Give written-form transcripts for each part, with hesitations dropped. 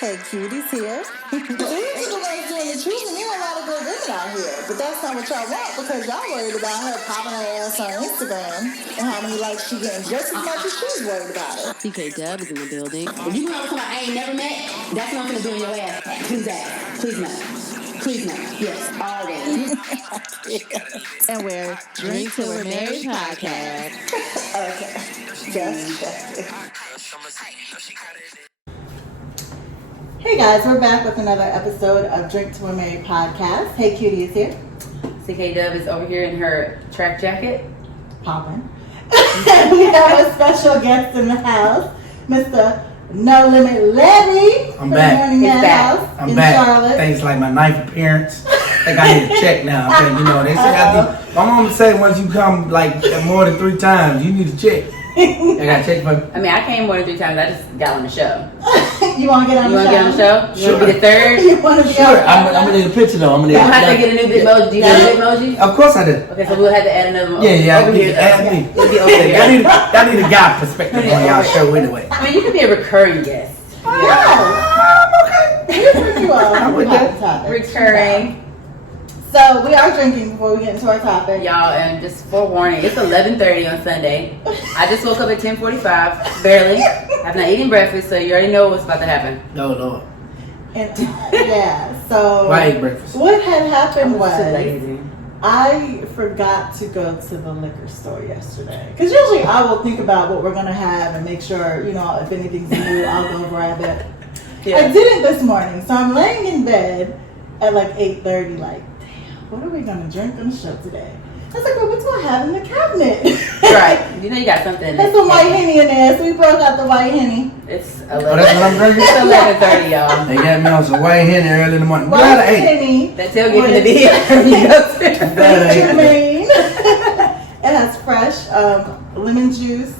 Hey, cuties here. We ain't the ones doing the choosing. There are a lot of good women out here, but that's not what y'all want because y'all worried about her popping her ass on Instagram and how many likes she getting just as much as she's worried about it. DTWM is in the building. If you know somebody I ain't never met, that's what I'm gonna do in your ass. Please ask. Please no. Please no. Yes, always. And we're Drink Till We're Married podcast. Okay. Yes. Hey guys, we're back with another episode of Drink Till We're Married podcast. Hey, Cutie is here. CK Dub is over here in her track jacket. Poppin'. And we have a special guest in the house, Mr. No Limit Levy. I'm back. He's back. I'm back. Charlotte. Thanks like my ninth appearance. I think I need to check now. I think, they say my mom say once you come like more than 3 times, you need to check. I gotta check my. I mean, I came more than 3 times. I just got on the show. You want to get on the show? You want to get on the show? You Sure. want to be the third? You want to be Sure, I'm gonna need a picture though. I'm gonna need. You have to get a new Bitmoji. Do you have a Bitmoji? Of course I did. Okay, so we'll have to add another one. Yeah, over you here. can add me. It'll be over here. I need a guy perspective on y'all show anyway. I mean, you could be a recurring guest. Okay. We'll bring you up. I'm with that. Recurring. So we are drinking before we get into our topic. Y'all, and just forewarning, it's 11:30 on Sunday. I just woke up at 10:45, barely. I've not eaten breakfast, so you already know what's about to happen. No, Lord. And, yeah, so Why I ate breakfast? what had happened Too was lazy. I forgot to go to the liquor store yesterday. Because usually I will think about what we're going to have and make sure, if anything's new, I'll go grab it. Yeah. I didn't this morning, so I'm laying in bed at like 8:30, like, damn, what are we going to drink on the show today? I was like, well, what do I have in the cabinet? Right. You know you got something. There's some White Henny in there, so we broke out the White Henny. It's Oh, that's what I'm drinking? It's 11:30, y'all. They got me on some White Henny early in the morning. White Glad I ate. Henny. That tailgate to be here. Germain. It has fresh lemon juice,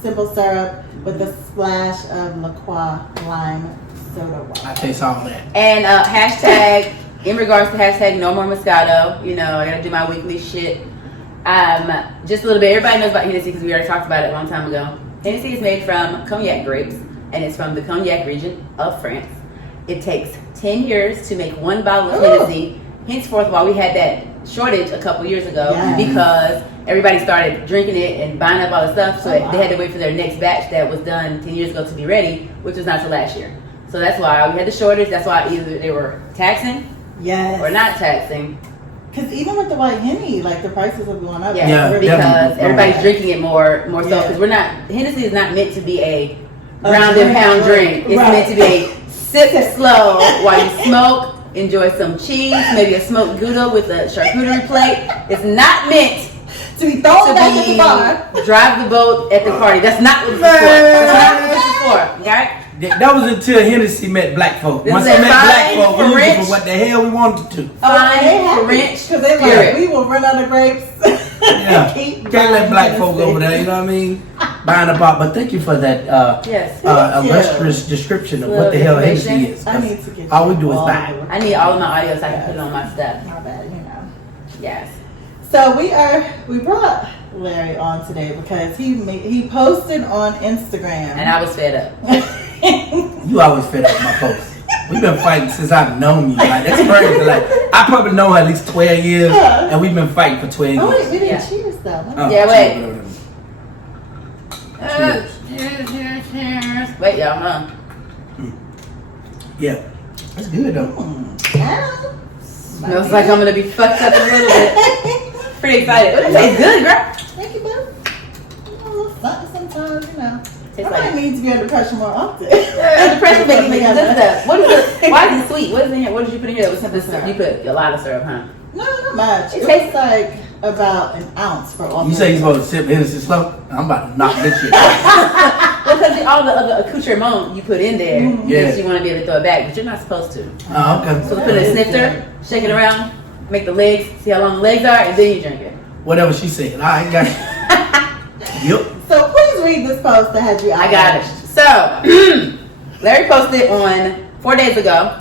simple syrup, with a splash of Croix Lime soda water. I taste all of that. And hashtag, in regards to hashtag no more Moscato, I gotta do my weekly shit. Just a little bit, everybody knows about Hennessy because we already talked about it a long time ago. Hennessy is made from cognac grapes, and it's from the cognac region of France. It takes 10 years to make one bottle of Hennessy. Henceforth, while we had that shortage a couple years ago, because everybody started drinking it and buying up all the stuff, so they had to wait for their next batch that was done 10 years ago to be ready, which was not till last year. So that's why we had the shortage. That's why either they were taxing or not taxing. Because even with the White Henny, like the prices have gone up. Yeah, because definitely. everybody's drinking it more so. Because Hennessy is not meant to be a ground and pound drink. It's meant to be a sip slow while you smoke, enjoy some cheese, maybe a smoked Gouda with a charcuterie plate. It's not meant to be thrown back at the bar. Drive the boat at the party. That's not what it's for. That's not what it's for. Okay? That was until Hennessy met black folk. Once they met black folk, we used it for what the hell we wanted to. Fine, French, because they like, we will run out of grapes. Yeah, can't let black folk over there. You know what I mean? Buying a bottle. But thank you for that illustrious description of what the hell Hennessy is. I need to get all we do is buy. I need all of my audio so I can put it on my stuff. My bad, Yes. So we brought Larry on today because he posted on Instagram, and I was fed up. You always fed up with my posts. We've been fighting since I've known you. Like, that's crazy. Like, I probably know her at least 12 years, and we've been fighting for 12 years. Oh, wait, we didn't cheers though. Wait. Cheers. Wait, y'all, huh? Yeah. That's good, though. Smells like I'm going to be fucked up a little bit. Pretty excited. It tastes good, girl. Thank you, boo. A little something sometimes, Tastes I might need to be under pressure more often. Under pressure making me good stuff. What is it? Why is it sweet? What is in here? What did you put in here? That was something syrup. You put a lot of syrup, huh? No, not much. It tastes like about an ounce for all. You say you're supposed to sip Hennessy slow? I'm about to knock this shit out. Well, because all the other accoutrement you put in there, because you want to be able to throw it back, but you're not supposed to. Oh, okay. So put it in a snifter, shake it around, make the legs, see how long the legs are, and then you drink it. Whatever she said. All right, got you. Yep. So please read this post that had you out. I got it. So, Larry posted on 4 days ago,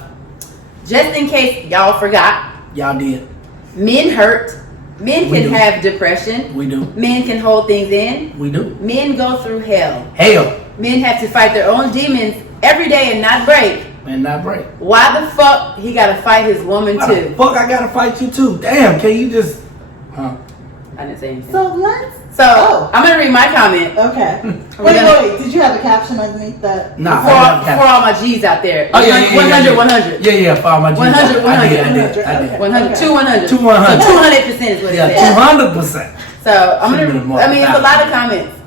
just in case y'all forgot. Y'all did. Men hurt. Men can have depression. We do. Men can hold things in. We do. Men go through hell. Hell. Men have to fight their own demons every day and not break And not break. Why the fuck he gotta fight his woman Why too? the fuck I gotta fight you too? Damn, can you just... Huh? I didn't say anything. So I'm gonna read my comment. Okay. Wait. Did you have a caption underneath that? Nah. For all my G's out there. Oh, yeah. 100, 100. Yeah, for all my G's. 100, 100. I did. 100, 200. 200. So 200% is what it says. 200%. So I'm Should've been gonna. more I mean, it's a than lot of comments.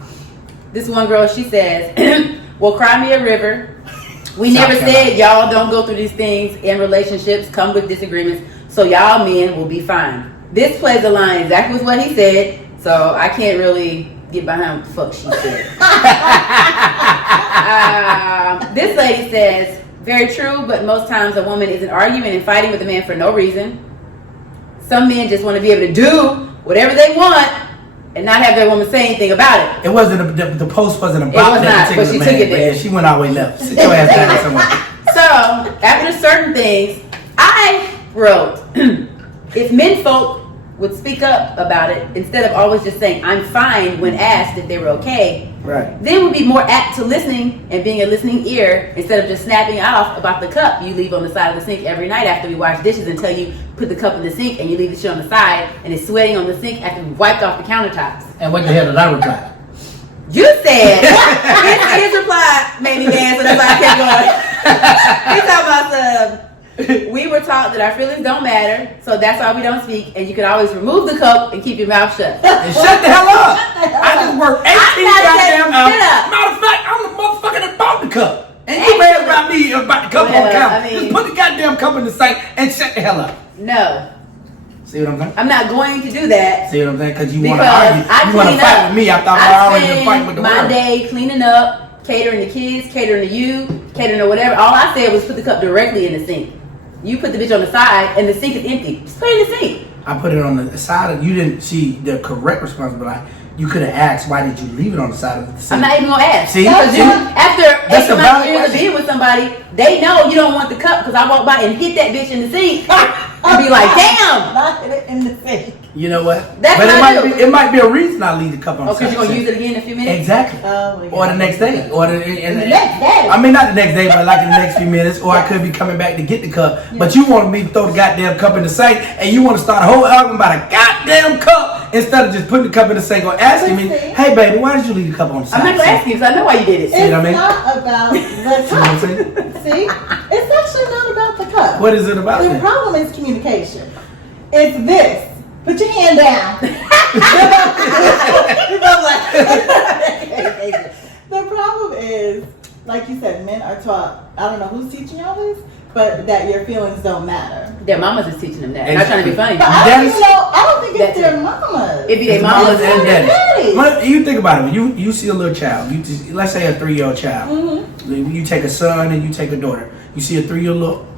This one girl, she says, "Well, cry me a river. We South never Carolina. said y'all don't go through these things in relationships. Come with disagreements, so y'all men will be fine." This plays the line exactly with what he said, so I can't really get behind what the fuck she said. This lady says, "Very true, but most times a woman isn't arguing and fighting with a man for no reason. Some men just want to be able to do whatever they want and not have their woman say anything about it." It wasn't the post wasn't It about was that not, but she particular took man. it there. Yeah, she went all the way left. Sit your ass down somewhere. So, after certain things, I wrote, if men folk would speak up about it instead of always just saying I'm fine when asked if they were okay, Right. then we'd be more apt to listening and being a listening ear instead of just snapping off about the cup you leave on the side of the sink every night after we wash dishes until you put the cup in the sink and you leave the shit on the side and it's sweating on the sink after we wiped off the countertops. And what the hell did I reply? You said his reply made me mad, so that's why I kept going. He talking about we were taught that our feelings don't matter, so that's why we don't speak, and you can always remove the cup and keep your mouth shut. And shut the hell up! I just worked 18 not goddamn saying hours. shut up. Matter of fact, I'm the motherfucker that bought the cup. And you mad about me about the cup on Well, camera. I mean- Just put the goddamn cup in the sink and shut the hell up. No, See what I'm saying? I'm not going to do that. See what I'm saying? Because you want Because to argue. I You want to clean fight up. with me. I thought I already been fighting with the my world. day cleaning up, catering to kids, catering to you, catering to whatever. All I said was put the cup directly in the sink. You put the bitch on the side and the sink is empty. Just put it in the sink. I put it on the side of, you didn't see the correct response, but you could have asked, why did you leave it on the side of the sink? I'm not even gonna ask. See? Because after That's X a amount of valid years of question. being with somebody, they know you don't want the cup because I walk by and hit that bitch in the sink and be like, damn. Not in the sink. You know what? That's but what I do. it might be a reason I leave the cup on the Oh, because side. you're gonna use it again in a few minutes? Exactly. Oh my God. Or the next day. Or the next day. I mean, not the next day, but like in the next few minutes. Or I could be coming back to get the cup. But you want me to throw the goddamn cup in the sink, and you want to start a whole album about a goddamn cup instead of just putting the cup in the sink or asking me, hey baby, why did you leave the cup on the side? I'm not gonna ask you because I know why you did it. See what I mean? It's not about the See what I'm cup. saying? See? It's actually not about the cup. What is it about The then? problem is communication. It's this. Put your hand down. The problem is, like you said, men are taught, I don't know who's teaching y'all this, but that your feelings don't matter. Their mamas is teaching them that. They're not trying to be funny. But I don't think it's That's their it. mamas. It be their It's mamas and and daddies. Well, you think about it. When you see a little child, let's say a 3-year-old child. Mm-hmm. You take a son and you take a daughter. You see a 3-year-old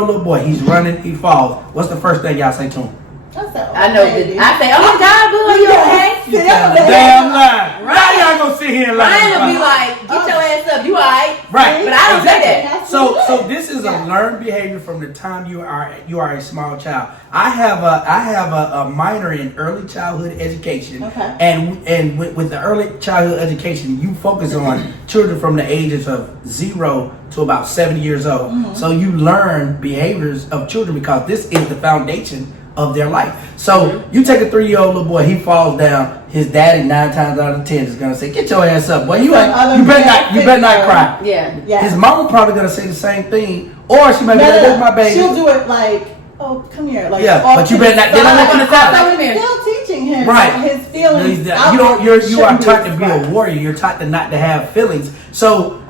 little boy. He's running. He falls. What's the first thing y'all say to him? I know. I say, oh my God, boo, are you okay? You tell a damn lie. Why y'all gonna sit here and lie? Ryan will be like, get your ass up, you alright? Right. But I don't say that. So this is a learned behavior from the time you are a small child. I have a minor in early childhood education. Okay. And with the early childhood education, you focus on children from the ages of 0 to about 7 years old. Mm-hmm. So you learn behaviors of children because this is the foundation of their life. So you take a 3-year-old little boy, he falls down. His daddy 9 times out of 10 is gonna say, "Get your ass up, boy. You better not cry." Yeah. His mama probably gonna say the same thing, or she might be like, "That's my baby." She'll do it like, "Oh, come here." Like, Yeah, off but you to better the not- they don't side. want you to cry. Still teaching him Right. his feelings. You are taught to be a warrior. You're taught to not to have feelings. So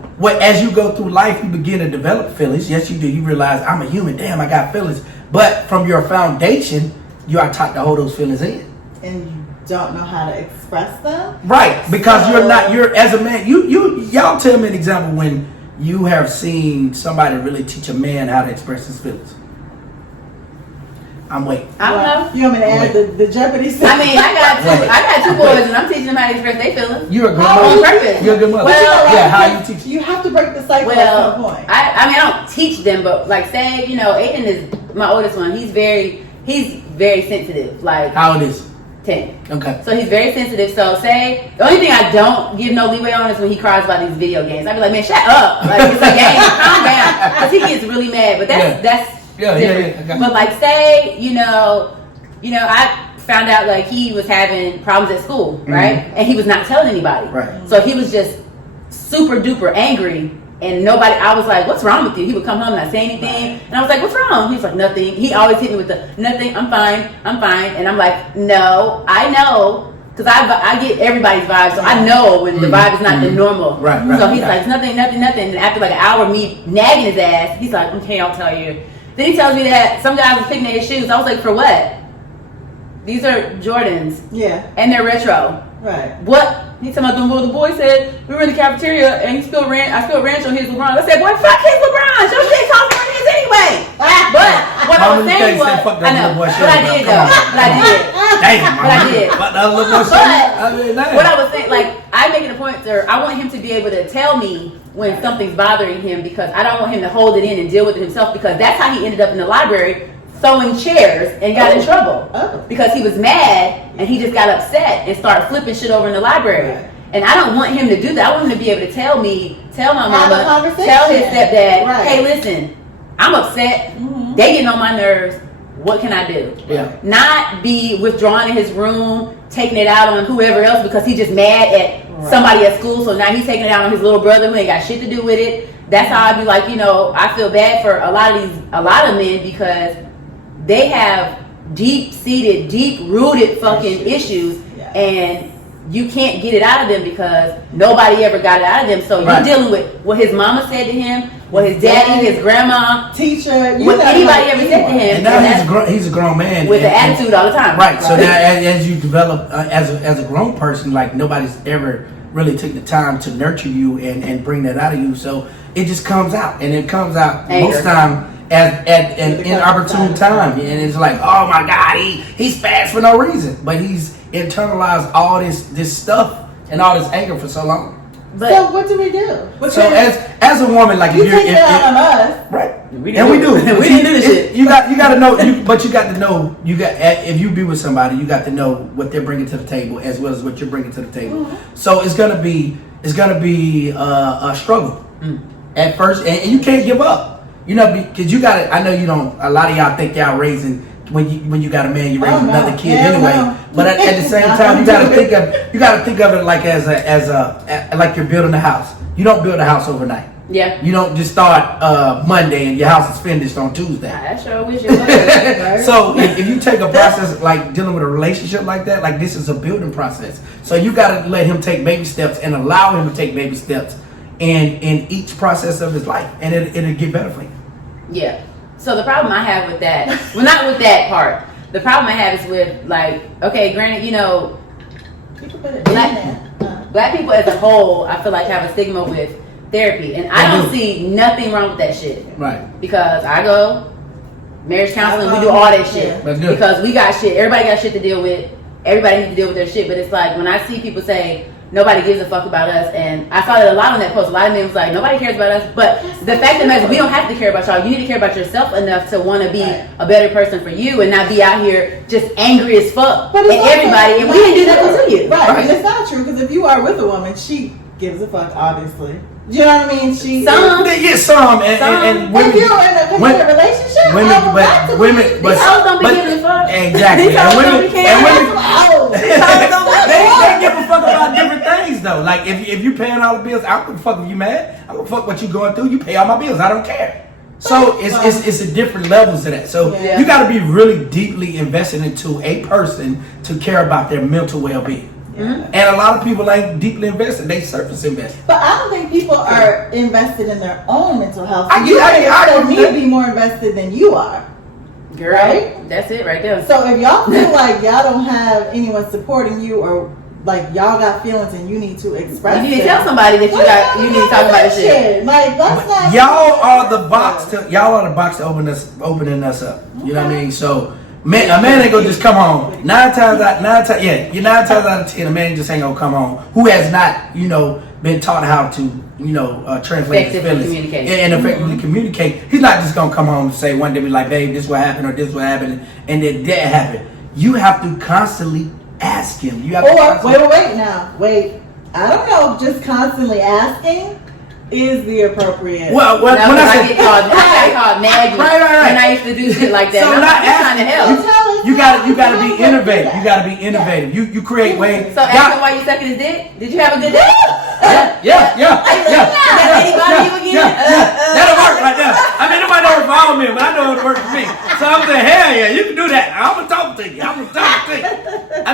as you go through life, you begin to develop feelings. Yes, you do. You realize I'm a human. Damn, I got feelings. But from your foundation, you are taught to hold those feelings in. And you don't know how to express them. Right, because you're as a man. Y'all tell me an example when you have seen somebody really teach a man how to express his feelings. I'm waiting. I don't know. You want me to add the Jeopardy scene? I mean, I got two boys and I'm teaching them how to express their feelings. You're a good On mother. purpose. You're a good mother. Well, yeah, how you teach? You have to break the cycle at some Well, point. I mean, I don't teach them, but like say, Aiden is my oldest one. He's very sensitive. Like How it is? 10. Okay. So he's very sensitive. So say the only thing I don't give no leeway on is when he cries about these video games. I'd be like, man, shut up. Like, it's a game. Calm down. Because he gets really mad. But that's different. Yeah. But like, say, I found out like he was having problems at school, right? And he was not telling anybody. Right. So he was just super duper angry. And nobody, I was like, what's wrong with you? He would come home and not say anything. And I was like, what's wrong? He was like, nothing. He always hit me with the, nothing, I'm fine. And I'm like, no, I know. Because I get everybody's vibe. So I know when the vibe is not the normal. Right. So he's like, nothing. And after like an hour of me nagging his ass, he's like, okay, I'll tell you. Then he tells me that some guy was picking at his shoes. I was like, for what? These are Jordans. Yeah. And they're retro. Right. What? He told me, the boy said, we were in the cafeteria and I spilled ranch on his LeBron. I said, boy, fuck his LeBron. Your shit costs more than his anyway. But what I was saying was, I know, but I did though. But what I was saying, like, I'm making a point, sir, I want him to be able to tell me when something's bothering him because I don't want him to hold it in and deal with it himself because that's how he ended up in the library throwing chairs and got in trouble because he was mad and he just got upset and started flipping shit over in the library. Right. And I don't want him to do that. I want him to be able to tell my mama, tell his stepdad, hey, listen, I'm upset. They getting on my nerves. What can I do? Yeah. Not be withdrawing in his room, taking it out on whoever else because he's just mad at somebody at school. So now he's taking it out on his little brother who ain't got shit to do with it. That's how I be like, I feel bad for a lot of men because they have deep-seated, deep-rooted fucking issues, and you can't get it out of them because nobody ever got it out of them. So you're dealing with what his mama said to him, what his daddy, his grandma, teacher, what anybody ever said to him. And now he's a grown man with an attitude all the time. Right. So now, as you develop as a grown person, like nobody's ever really took the time to nurture you and bring that out of you. So it just comes out, and it comes out most time at an inopportune time, and it's like, oh my God, he's fast for no reason, but he's internalized all this stuff and all this anger for so long. But so what do we do? So as a woman, like you take it out on us, right? We do. We didn't do this shit. You got to know, but you got to know. If you be with somebody, you got to know what they're bringing to the table as well as what you're bringing to the table. So it's gonna be a struggle at first, and you can't give up. Because you got it. I know you don't. A lot of y'all think y'all raising when you got a man, you raising another kid anyway. No. But at the same time, you got to think of it like as like you're building a house. You don't build a house overnight. Yeah. You don't just start Monday and your house is finished on Tuesday. I sure wish it was. So if you take a process like dealing with a relationship like that, like this is a building process. So you got to let him take baby steps and allow him to take baby steps in each process of his life, and it'll get better for you. Yeah. So the problem I have with that, well, not with that part. The problem I have is with like, okay, granted, black people as a whole, I feel like have a stigma with therapy, and I don't see nothing wrong with that shit. Right. Because I go marriage counseling, we do all that shit because we got shit. Everybody got shit to deal with. Everybody needs to deal with their shit. But it's like when I see people say nobody gives a fuck about us, and I saw that a lot on that post. A lot of men was like, nobody cares about us. But the fact of the matter is, we don't have to care about y'all. You need to care about yourself enough to want to be a better person for you, and not be out here just angry as fuck at everybody. And we didn't do nothing to you. Right. And it's not true because if you are with a woman, she gives a fuck, obviously. Do you know what I mean? Some. And women. If you're in a committed relationship, women, these hoes don't be giving a fuck. Exactly. These hoes don't be caring. They give a fuck about different things though. Like if you paying all the bills, I don't give a fuck if you mad. I don't give a fuck what you going through. You pay all my bills. I don't care. So it's a different levels to that. So you got to be really deeply invested into a person to care about their mental well-being. And a lot of people ain't deeply invested; they surface invested. But I don't think people are invested in their own mental health. I need to be more invested than you are. Girl, right? That's it right there. So if y'all feel like y'all don't have anyone supporting you, or like y'all got feelings and you need to express, you need to tell somebody that you need to talk about this shit. Like let's not. Y'all are the box to opening us up. You know what I mean? So. A man ain't gonna just come home. Nine times out of 10, a man just ain't gonna come home who has not, been taught how to, translate his feelings and effectively communicate. He's not just gonna come home and say one day, be like, babe, this what happened or this what happened, and then that happened. You have to constantly ask him. You have to Or wait now. Wait. I don't know. Just constantly asking is the appropriate. Well, when I get called, I got called Maggie. Right. And I used to do shit like that. So I'm not trying to help. You gotta be innovative. You gotta be innovative. You create ways. So ask him why you sucking his dick. Did you have a good day? Yeah. Anybody you again? That'll work right there. I mean, nobody knows for all men, but I know it'll work for me. So I'm saying, hell yeah, you can do that. I'm gonna talk to you. I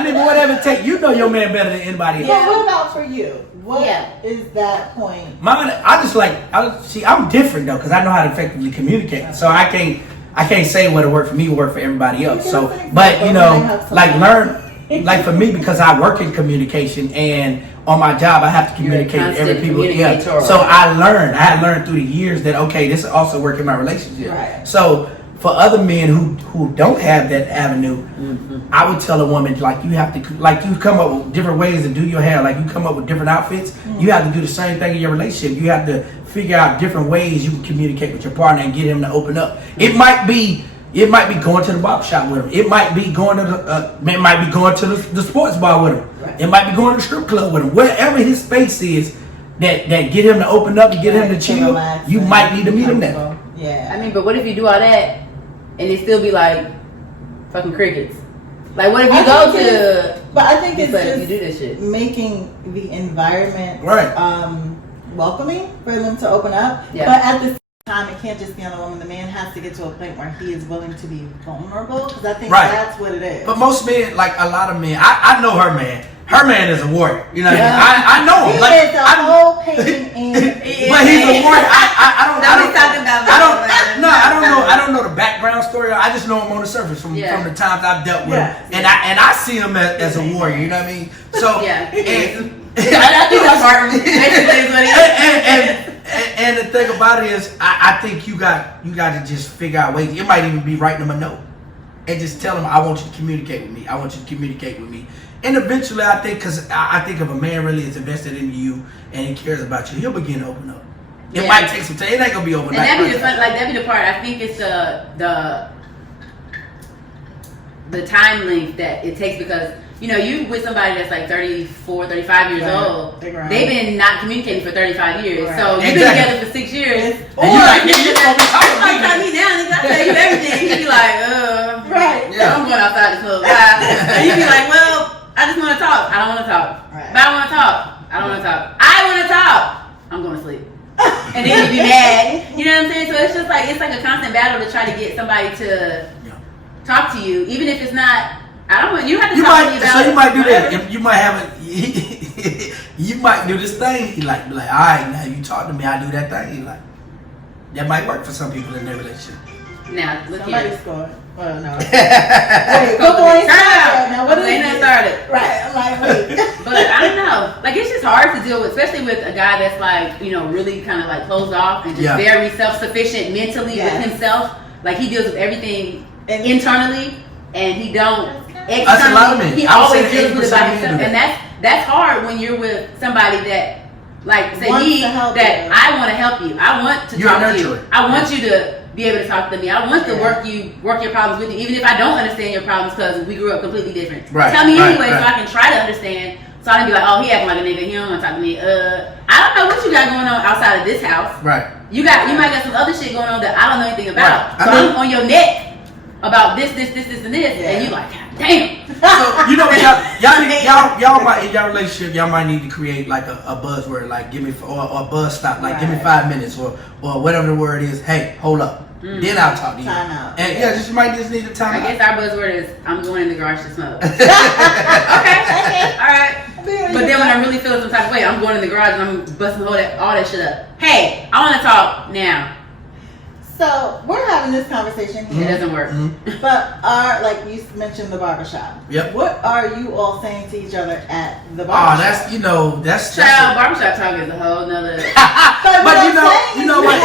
mean, but whatever it takes, you know your man better than anybody else. Yeah. What about for you? What is that point? Mine, I'm different though, because I know how to effectively communicate. So I can't say what'll work for me will work for everybody else. So, but you know, like for me, because I work in communication and on my job I have to communicate with every people. Yeah. So I had learned through the years that okay, this also work in my relationship. Right. So for other men who don't have that avenue, I would tell a woman like you have to you come up with different ways to do your hair, like you come up with different outfits. You have to do the same thing in your relationship. You have to figure out different ways you can communicate with your partner and get him to open up. It might be going to the barbershop with him. It might be going to the sports bar with him. Right. It might be going to the strip club with him. Wherever his space is that get him to open up and get him to chill, you might need to meet him there. Yeah. I mean, but what if you do all that and it still be like fucking crickets? Like, what if you go to? But I think it's just you do this shit. Making the environment welcoming for them to open up. Yeah. But at the same time, it can't just be on the woman. The man has to get to a point where he is willing to be vulnerable. Because I think that's what it is. But most men, like a lot of men, I know her man. Her man is a warrior. You know what I mean? I know him. He is a whole pain in. But he's a warrior. I don't know the background story. I just know him on the surface from the times I've dealt with him. And I see him as a warrior. You know what I mean? So I think that's Martin. And the thing about it is, I think you got to just figure out ways. It might even be writing them a note and just tell them, I want you to communicate with me. I want you to communicate with me. And eventually, I think, because I think if a man really is invested in you and he cares about you, he'll begin to open up. It might take some time. It ain't gonna be overnight. And that'd be the part. I think it's the time length that it takes, because you know, you with somebody that's like 34, 35 years old, they've been not communicating for 35 years. Right. So you've been together for 6 years. Or you tell me now, nigga, I tell you everything. You be like, I'm going outside to smoke. And you be like, well, I just want to talk. I don't want to talk. Right. But I want to talk. I don't want to talk. I want to talk. I'm going to sleep. And then you be mad. You know what I'm saying? So it's just like, it's like a constant battle to try to get somebody to talk to you, even if it's not. I don't want you have to talk to me about. So you might do that. You might have it. You might do this thing. He like, all right, now you talk to me. I do that thing. He like, that might work for some people in their relationship. Now look Somebody here. scored. Well, no. Wait, football ain't started. Now what is it? Started. Right. I'm like, wait. But I don't know. Like, it's just hard to deal with, especially with a guy that's like, you know, really kind of like closed off and just very self-sufficient mentally with himself. Like, he deals with everything internally, and he don't externally. He always deals with it by himself, and that's hard when you're with somebody that, like, say I want to help you. I want to talk to you. I want you to be able to talk to me. I want to work your problems with you, even if I don't understand your problems, because we grew up completely different. Right. Tell me anyway, so I can try to understand. So I don't be like, oh, he acting like a nigga. He don't want to talk to me. I don't know what you got going on outside of this house. Right. You might got some other shit going on that I don't know anything about. Right. So I'm on your neck about this, and this, and you like, God damn. So you know, y'all might in your relationship, y'all might need to create like a buzzword, like give me or a buzz stop, like give me 5 minutes or whatever the word is. Hey, hold up. Then I'll talk to you. Time out. And you might just need a time out. I guess our buzzword is I'm going in the garage to smoke. Okay. All right. But then when I'm really feeling some type of way, I'm going in the garage and I'm busting all that shit up. Hey, I want to talk now. So we're having this conversation here. It doesn't work. But like you mentioned the barbershop. Yep. What are you all saying to each other at the barbershop? Oh, that's barbershop talk is a whole nother. But you know what?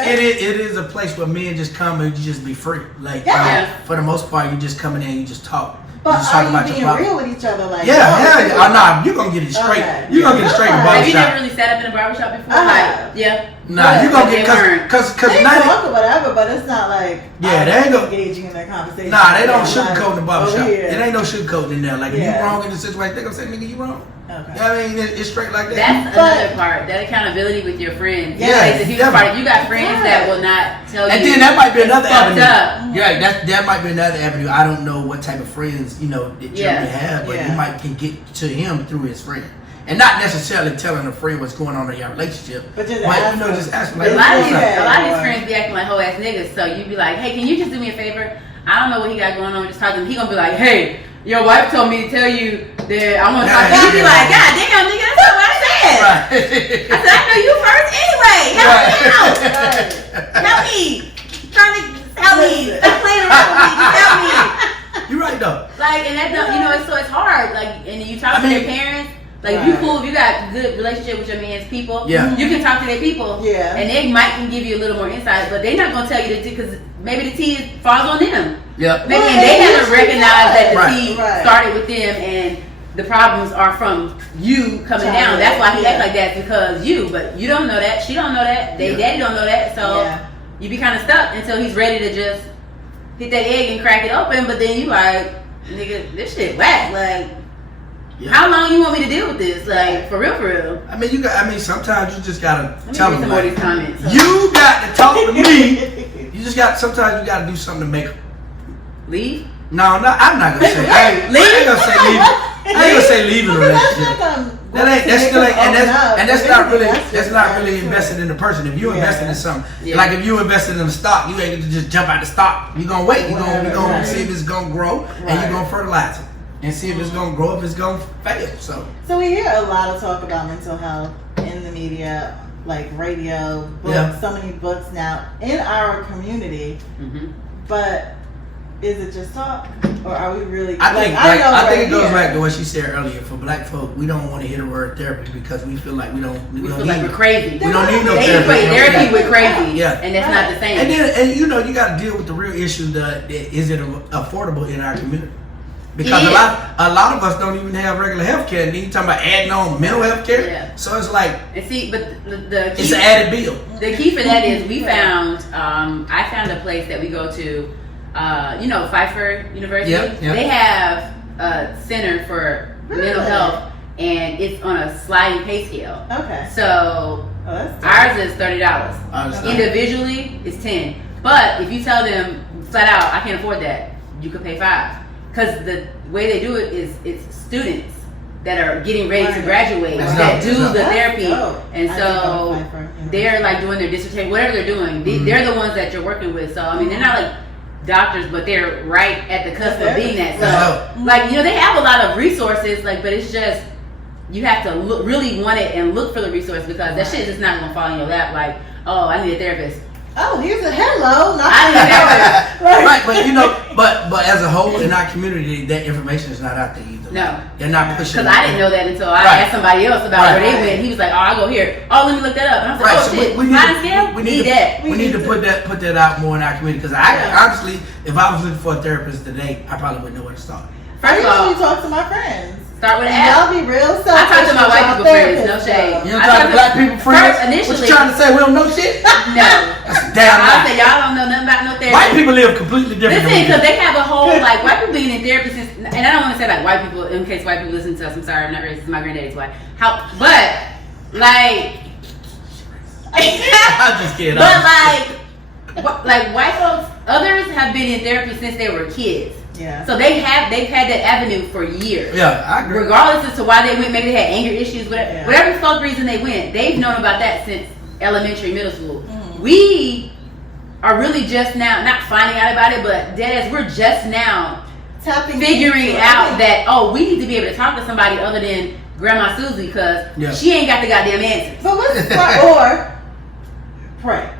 It is a place where men just come and you just be free. Like for the most part, you just come in and you just talk. But just are talking you about your being problem. real with each other? Like, Yeah, hell yeah. Oh, nah, you're gonna get it straight. Okay. You're gonna get it straight in the Have you never barbershop. really sat up in a barbershop before? Uh-huh. Yeah. Nah, you're gonna get cause they 90. talk or whatever, but it's not like Yeah, they ain't gonna engaging in their conversation. Nah, they don't Like, sugarcoat in the barbershop. over here. It ain't no sugarcoating in there. Like if Yeah. you wrong in the situation, they gonna say, nigga, you wrong. Okay. Yeah, I mean, it's straight like that. That's another part. That accountability with your friends. Yeah, It's a huge definitely. part. If you got friends that will not tell And you. then that might be another fucked avenue. up. Yeah, that might be another avenue. I don't know what type of friends that Jeremy have, but Yeah. you might can get to him through his friend, and not necessarily telling a friend what's going on in your relationship. But just just ask him like, A lot of what's these, up? a lot of these friends be acting like whole ass niggas. So you be like, hey, can you just do me a favor? I don't know what he got going on. Just talk to him. He gonna be like, hey, your wife told me to tell you that I want to talk to you. You be like, God damn, nigga, that's not what I said. Right. I said, I know you first anyway. Help me out. Help me. Trying to help me. Stop playing around with me. Just help me. You're right though. Like, and that don't, it's hard. Like, and you talk to their parents. Like, if you cool, if you got good relationship with your man's people, Yeah. you can talk to their people. Yeah. And they might can give you a little more insight, but they're not gonna tell you the tea because maybe the tea falls on them. Yep. Maybe Well, and they it haven't usually recognized that the does. tea Right. started with them and the problems are from you coming Child, down. That's why he yeah. acts like that because you, but you don't know that, she don't know that, they daddy don't know that, so Yeah. you be kind of stuck until he's ready to just hit that egg and crack it open. But then you like, nigga, this shit whack. Like, Yeah. how long you want me to deal with this? Like, for real, for real. I mean, sometimes you just gotta Let me tell read them. some more of Like, these comments. you got to talk to me. Sometimes you gotta do something to make. Leave? No, I'm not gonna say. I ain't gonna say leave. I ain't gonna say leave in a relationship. That's still ain't, and that's not really invested in the person. If you invested in something, like if you invested in a stock, you ain't gonna just jump out the stock. You gonna wait. You gonna see if it's gonna grow, and you gonna fertilize it and see if it's gonna grow, if it's gonna fail. So we hear a lot of talk about mental health in the media, like radio, books, so many books now in our community. But is it just talk, or are we really? I think it goes back to what she said earlier. For black folk, we don't want to hear the word therapy because we feel like we don't feel need like we're crazy. We don't need no They therapy. equate therapy with crazy. Yeah. And that's not the same. And then you got to deal with the real issue that is it affordable in our community? Because a lot of us don't even have regular health care. And then you talking about adding on mental health care. Yeah. So it's like And see, but the key, it's an added bill. the key for that is we found I found a place that we go to, Pfeiffer University. Yep. They have a center for mental health, and it's on a sliding pay scale. Okay. So ours is $30. Individually, it's $10. But if you tell them flat out, I can't afford that, you could pay $5. Because the way they do it is it's students that are getting ready to graduate that do the therapy, and so they're like doing their dissertation, whatever they're doing. They're the ones that you're working with. So I mean, they're not like doctors, but they're right at the cusp of being that. So they have a lot of resources, but it's just you have to really want it and look for the resource because that shit is just not gonna fall in your lap. Like, oh, I need a therapist. Oh, here's a hello. I need a therapist. Right, but as a whole in our community, that information is not out there either. No, they're not pushing. Because I didn't know that until I asked somebody else about where they went. He was like, "Oh, I'll go here. Oh, let me look that up." And I was like, "Oh shit, we need that. We need to put that out more in our community because honestly, if I was looking for a therapist today, I probably wouldn't know where to start. First of all, talk to my friends. Start with an Y'all app. be real selfish. I talk to my white people friends, no shade. You don't talk to black people friends? Initially, what you trying to say? We don't know shit? No. That's damn I right. say y'all don't know nothing about no therapy. White people live completely different. Listen, because they have a whole white people being in therapy since, and I don't want to say white people in case white people listen to us. I'm sorry, I'm not racist. My granddaddy's white. But I'm just kidding. But white folks, others have been in therapy since they were kids. Yeah. So they've had that avenue for years. Yeah, I agree. Regardless as to why they went, maybe they had anger issues, whatever fuck reason they went, they've known about that since elementary, middle school. We are really just now not finding out about it, but deadass, we're just now figuring out that we need to be able to talk to somebody other than Grandma Susie because she ain't got the goddamn answers. But what's or pray.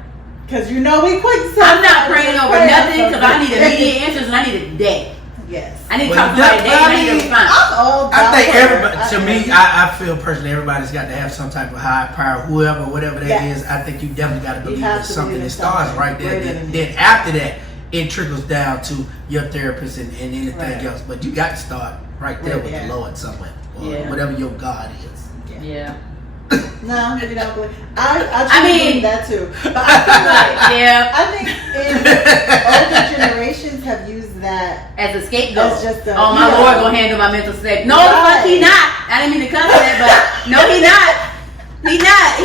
Because we quick to say I'm not praying over nothing because I need immediate answers and I need it today. Yes. I need to talk to somebody today and I need to respond. I think everybody, to me, I feel personally everybody's got to have some type of high power, whatever that is. I think you definitely got to believe in something that starts right there. Then after that, it trickles down to your therapist and anything Right. else. But you got to start right there with the Lord somewhere, or whatever your God is. Yeah. No, you don't believe. I believe that too. But I feel like, I think older generations have used that as a scapegoat. As just a, oh, my Lord gonna handle my mental state. No, the fuck he not. I didn't mean to cuss that, but no, he not. He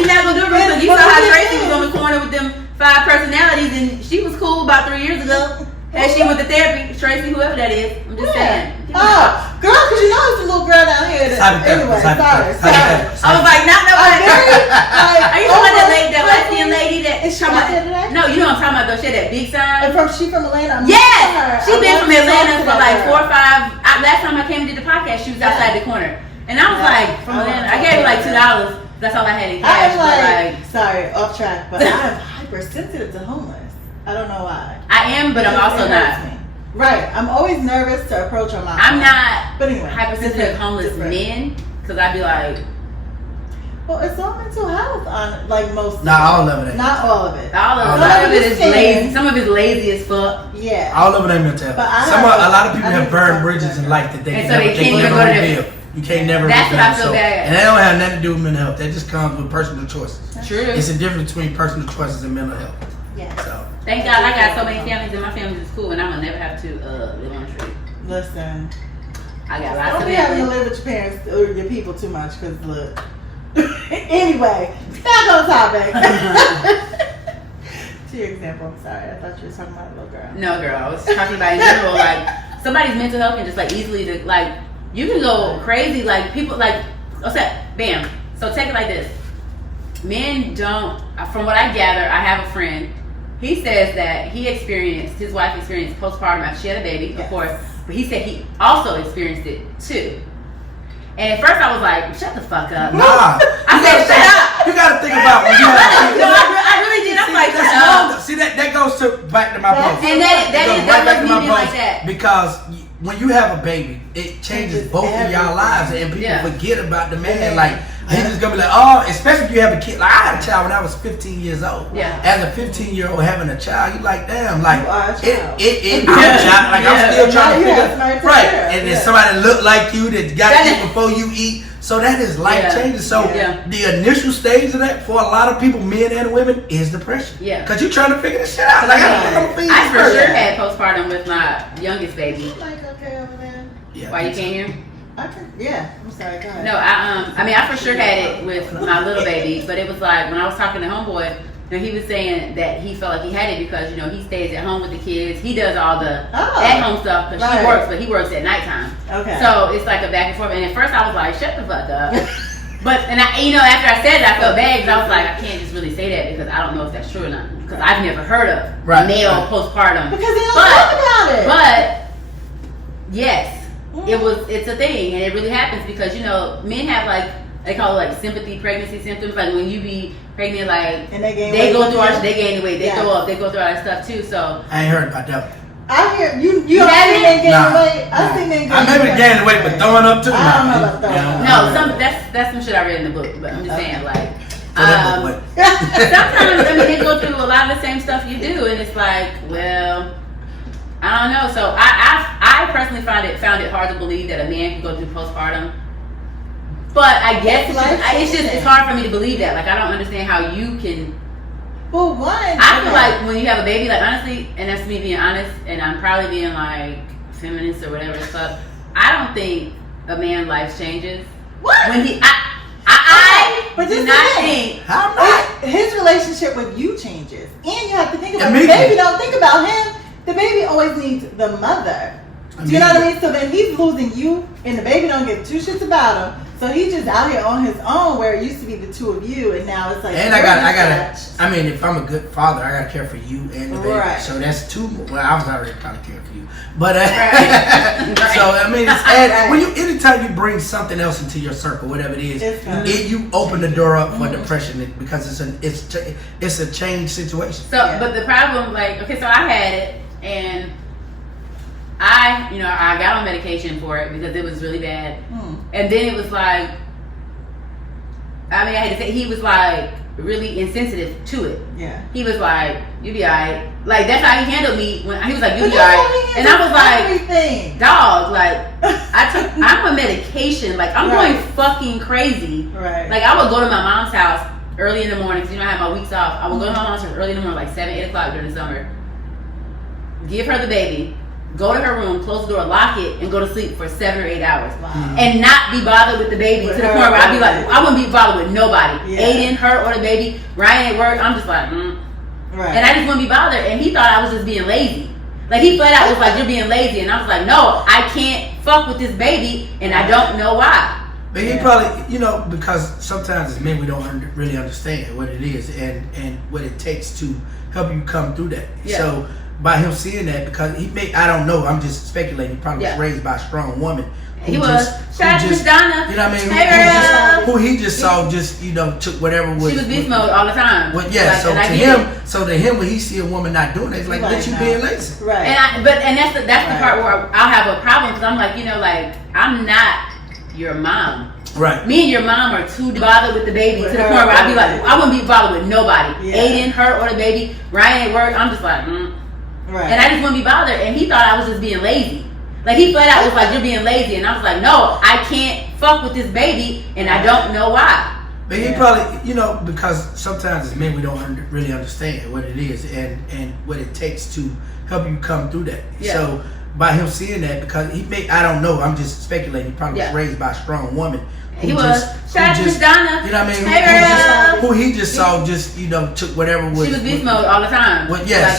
not gonna do it because you saw how Tracy was on the corner with them 5 personalities, and she was cool about 3 years ago. And she went to therapy, Tracy, whoever that is. I'm just saying. Oh, girl, because you know it's a little girl down here. Anyway, sorry. I was like, not nobody. Are you talking about that lesbian lady that is she out there today? No, you know what I'm talking about though. She had that big sign. She from Atlanta? Yeah, she been from Atlanta for like 4 or 5. Last time I came to the podcast, she was outside the corner, and I was like, from Atlanta. I gave her like $2. That's all I had in cash. I'm like, sorry, off track, but I'm hypersensitive to homeless. I don't know why. I am, but I'm also not. Right. I'm always nervous to approach them. I'm not but anyway, hypersensitive to homeless men, because I'd be like, well, it's all mental health on like most. Not all of it. Not all of it. All of it is lazy. Some of it's lazy as fuck. Yeah. All of it ain't mental health. A lot of people have burned bridges in life that they can never rebuild. You can't never. That's what I feel bad. And that don't have nothing to do with mental health. That just comes with personal choices. True. It's a difference between personal choices and mental health. Yeah. So. Thank God I got so many families, and my family is cool, and I'm gonna never have to live on the street. Listen, I got lots of don't be having to live with your parents or your people too much, because look. Anyway, back on topic. To your example, I'm sorry. I thought you were talking about a little girl. No, girl. I was talking about in general, like somebody's mental health can just like easily like you can go crazy. Like people like bam. So take it like this. Men don't. From what I gather, I have a friend. He says that his wife experienced postpartum after she had a baby, of course, but he said he also experienced it too. And at first I was like, shut the fuck up. Nah. I said, shut up. You gotta think about when you have No, I really did. I'm like, shut up. See, that goes back to my point. And that was me like that. Because when you have a baby, it changes both of y'all lives, and people forget about the man. Like, he's just gonna be like, oh, especially if you have a kid. Like, I had a child when I was 15 years old. Yeah. As a 15-year-old having a child, you like, damn, like, I'm a child. Yeah. I'm still trying to figure out. Right. And then somebody look like you that got to eat before you eat. So that is life changing. So the initial stage of that for a lot of people, men and women, is depression. Yeah. Because you're trying to figure this shit out. Like, I for sure had postpartum with my youngest baby. Like, okay over there. Yeah, why you can't hear? I'm sorry, go ahead. No, I for sure had it with my little baby, but it was like when I was talking to homeboy, he was saying that he felt like he had it because he stays at home with the kids. He does all the at-home stuff because she works, but he works at nighttime. Okay. So it's like a back and forth. And at first I was like, shut the fuck up. But after I said it, I felt bad because I was like, I can't just really say that because I don't know if that's true or not because I've never heard of male postpartum. Because they don't talk about it. But yes. It's a thing, and it really happens because men have like they call it like sympathy pregnancy symptoms. Like when you be pregnant, like and they gain the weight, they throw up, they go through all that stuff too. So I ain't heard about that. I hear you. You don't think they gain the weight? I think they gain. I maybe gain the weight, but throwing up too. I don't know about throwing No, up. that's some shit I read in the book. But I'm just saying, like sometimes they go through a lot of the same stuff you do, and it's like, well. I don't know. So I personally found it hard to believe that a man can go through postpartum. But I guess it's hard for me to believe that. Like I don't understand how you can. Well, one. I feel like when you have a baby, like honestly, and that's me being honest, and I'm probably being like feminist or whatever the fuck. I don't think a man's life changes. What? When I do not think. How not? His relationship with you changes, and you have to think about the baby. Don't think about him. The baby always needs the mother. Do you know what I mean? So then he's losing you, and the baby don't give two shits about him. So he's just out here on his own, where it used to be the two of you, and now it's like. And I gotta. I mean, if I'm a good father, I gotta care for you and the baby. Right. So that's two. Well, I was already trying to care for you, but so I mean, it's when anytime you bring something else into your circle, whatever it is, you open the door up for depression because it's a change situation. So, but the problem, so I had it. And I got on medication for it because it was really bad. And then it was like, I hate to say, he was like, really insensitive to it. Yeah. He was like, "You be alright." Like that's how he handled me when he was like, "You be alright," and I was like, everything. "Dog, like I'm on medication. Like I'm Right. going fucking crazy. Right. Like I would go to my mom's house early in the morning because you know I have my weeks off. I would go to my mom's house early in the morning, like 7, 8 o'clock during the summer. Give her the baby." Go to her room, close the door, lock it, and go to sleep for 7 or 8 hours. Wow. And not be bothered with the baby With to the her point where I'd be or like, the I wouldn't be bothered with nobody. Yeah. Aiden, her, or the baby. Ryan at work, I'm just like, Right. And I just wouldn't be bothered. And he thought I was just being lazy. Like, he flat out was like, you're being lazy. And I was like, no, I can't fuck with this baby, and I don't know why. But he probably, you know, because sometimes as men we don't really understand what it is and what it takes to help you come through that. Yeah. So by him seeing that, because I don't know, I'm just speculating. He probably Yeah. was raised by a strong woman. He was. Shout out to Miss Donna. You know what I mean? Hey, Who he just saw, just you know, took whatever was. She was beast mode all the time. Well, yeah. Like, so to him, when he see a woman not doing it, it's like, bitch, you being lazy. Right. And that's the part where I'll have a problem because I'm like, you know, like I'm not your mom. Right. Me and your mom are too bothered with the baby With to the her point where I'd be or like, the I wouldn't be bothered with nobody. Yeah. Aiden, her, or the baby. Ryan at work, I'm just like, Right. And I just wouldn't be bothered. And he thought I was just being lazy. Like he flat out was like, you're being lazy. And I was like, no, I can't fuck with this baby, and I don't know why. But he probably, you know, because sometimes as men we don't really understand what it is and what it takes to help you come through that. Yeah. So by him seeing that, because I don't know, I'm just speculating. He probably Yeah. was raised by a strong woman. He was. Shout out to Miss Donna. You know what I mean? Hey, girl. Who he just saw, just you know, took whatever was. She was beast mode all the time. Well, yeah. Like,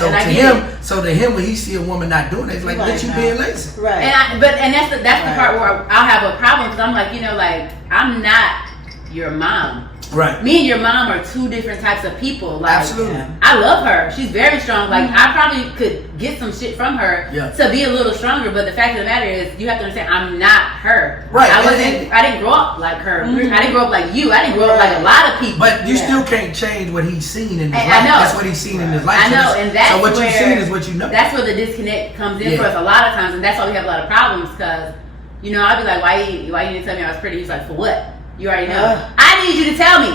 so to him, when he see a woman not doing it, it's like, bitch, you being lazy. Right. And that's the part where I'll have a problem because I'm like, you know, like I'm not your mom. Right. Me and your mom are two different types of people. Like, Absolutely. I love her. She's very strong. Like, I probably could get some shit from her to be a little stronger. But the fact of the matter is, you have to understand, I'm not her. Right. I didn't grow up like her. I didn't grow up like you. I didn't grow up like a lot of people. But you still can't change what he's seen in his life. I know. That's what he's seen in his life. I know, and that's so what where, you've seen is what you know. That's where the disconnect comes in for us a lot of times, and that's why we have a lot of problems. Because, you know, I'd be like, why you didn't tell me I was pretty? He's like, for what? You already know. I need you to tell me.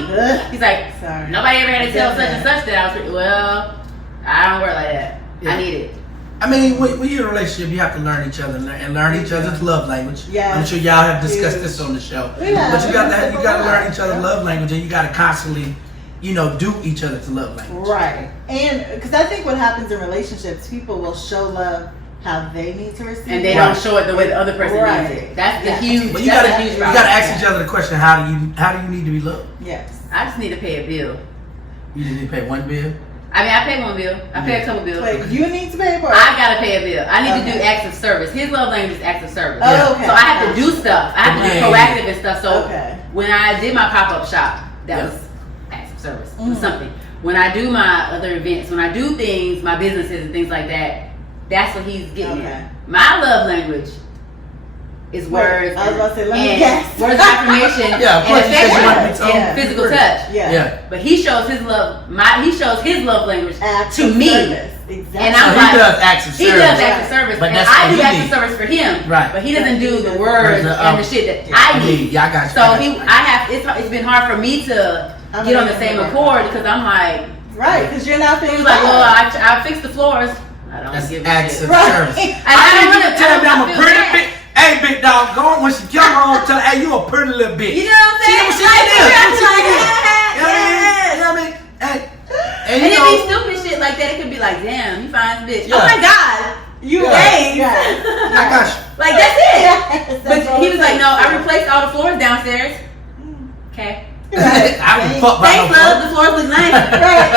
He's like, sorry. Nobody ever had to tell such and such that I was pretty. Well, I don't work like that. Yeah. I need it. I mean, when you're in a relationship, you have to learn each other and learn each other's love language. Yes. I'm sure y'all have discussed this on the show. Yeah. But you got to learn each other's love language, and you got to constantly, you know, do each other's love language. Right. And because I think what happens in relationships, people will show love how they need to receive, and they don't show it the way the other person needs it. That's the huge. But you got to ask each other the question: How do you need to be loved? Yes. I just need to pay a bill. You just need to pay one bill. I mean, I pay one bill. I pay a couple bills. Wait, you need to pay a bill. I gotta pay a bill. I need to do acts of service. His love language is acts of service. Oh, okay. So I have to do stuff. I have to be proactive and stuff. So when I did my pop-up shop, that was acts of service. It was something. When I do my other events, when I do things, my businesses and things like that, that's what he's getting at. My love language is words. I was about to say, let me guess. Words of affirmation and affection and physical touch. Yeah. But he shows his love. He shows his love language to me. Exactly. And I'm he does acts of service. He does acts of service. But and that's I what do he acts of needs. service for him. Right. But he doesn't do the words and the shit that I need. Yeah, I got you. So it's been hard for me to get on the same accord because I'm like, right, because you're not. He was like, well, I fixed the floors. I don't give a acts shit. of service. And I don't want to tell me I'm a pretty bitch. Hey, big dog, go on when she come home. Tell her, hey, you a pretty little bitch. You know what I'm saying? See what I mean? And it be stupid shit like that. It could be like, damn, you fine bitch. Yeah. Oh my god, you raised. I got you. Like that's it. Yes, But he was like, no, I replaced all the floors downstairs. Okay. I would fuck by Thanks, no love. The floors look nice. Right.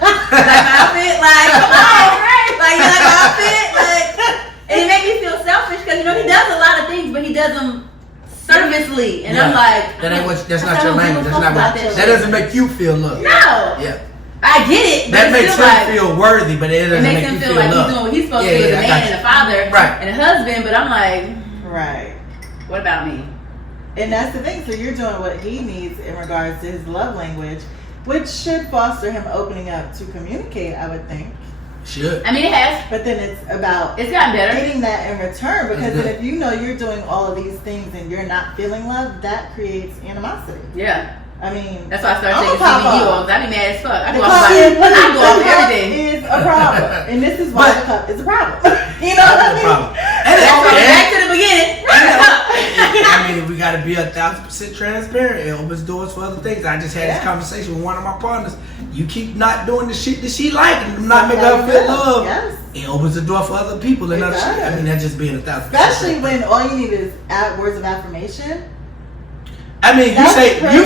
Like my outfit, like come on, right? Like you like my outfit, like. And it made me feel selfish because, you know, he does a lot of things, but he does them servicely. And I'm like, that's not your language. That's not what, that doesn't make you feel loved. No. Yeah. I get it. But that makes him like, feel worthy, but it doesn't make him you feel feel like loved. he's doing what he's supposed to do as a man and a father and a husband. But I'm like, right. What about me? And that's the thing. So you're doing what he needs in regards to his love language, which should foster him opening up to communicate, I would think. Should. I mean, it has. But then it's about it's gotten better getting that in return, because then if you know you're doing all of these things and you're not feeling love, that creates animosity. Yeah. I mean, that's why I started I'm taking a pop CBD off. off. I be mad as fuck. I The go cup off everything. is a problem, and this is why the cup is a problem. You know what I mean? Back to the beginning. I mean, we got to be 1,000% transparent. It opens doors for other things. I just had this conversation with one of my partners. You keep not doing the shit that she like and not making her feel love. Yes. It opens the door for other people and other shit. I mean, that's just being 1,000%. Especially when all you need is words of affirmation. I mean, you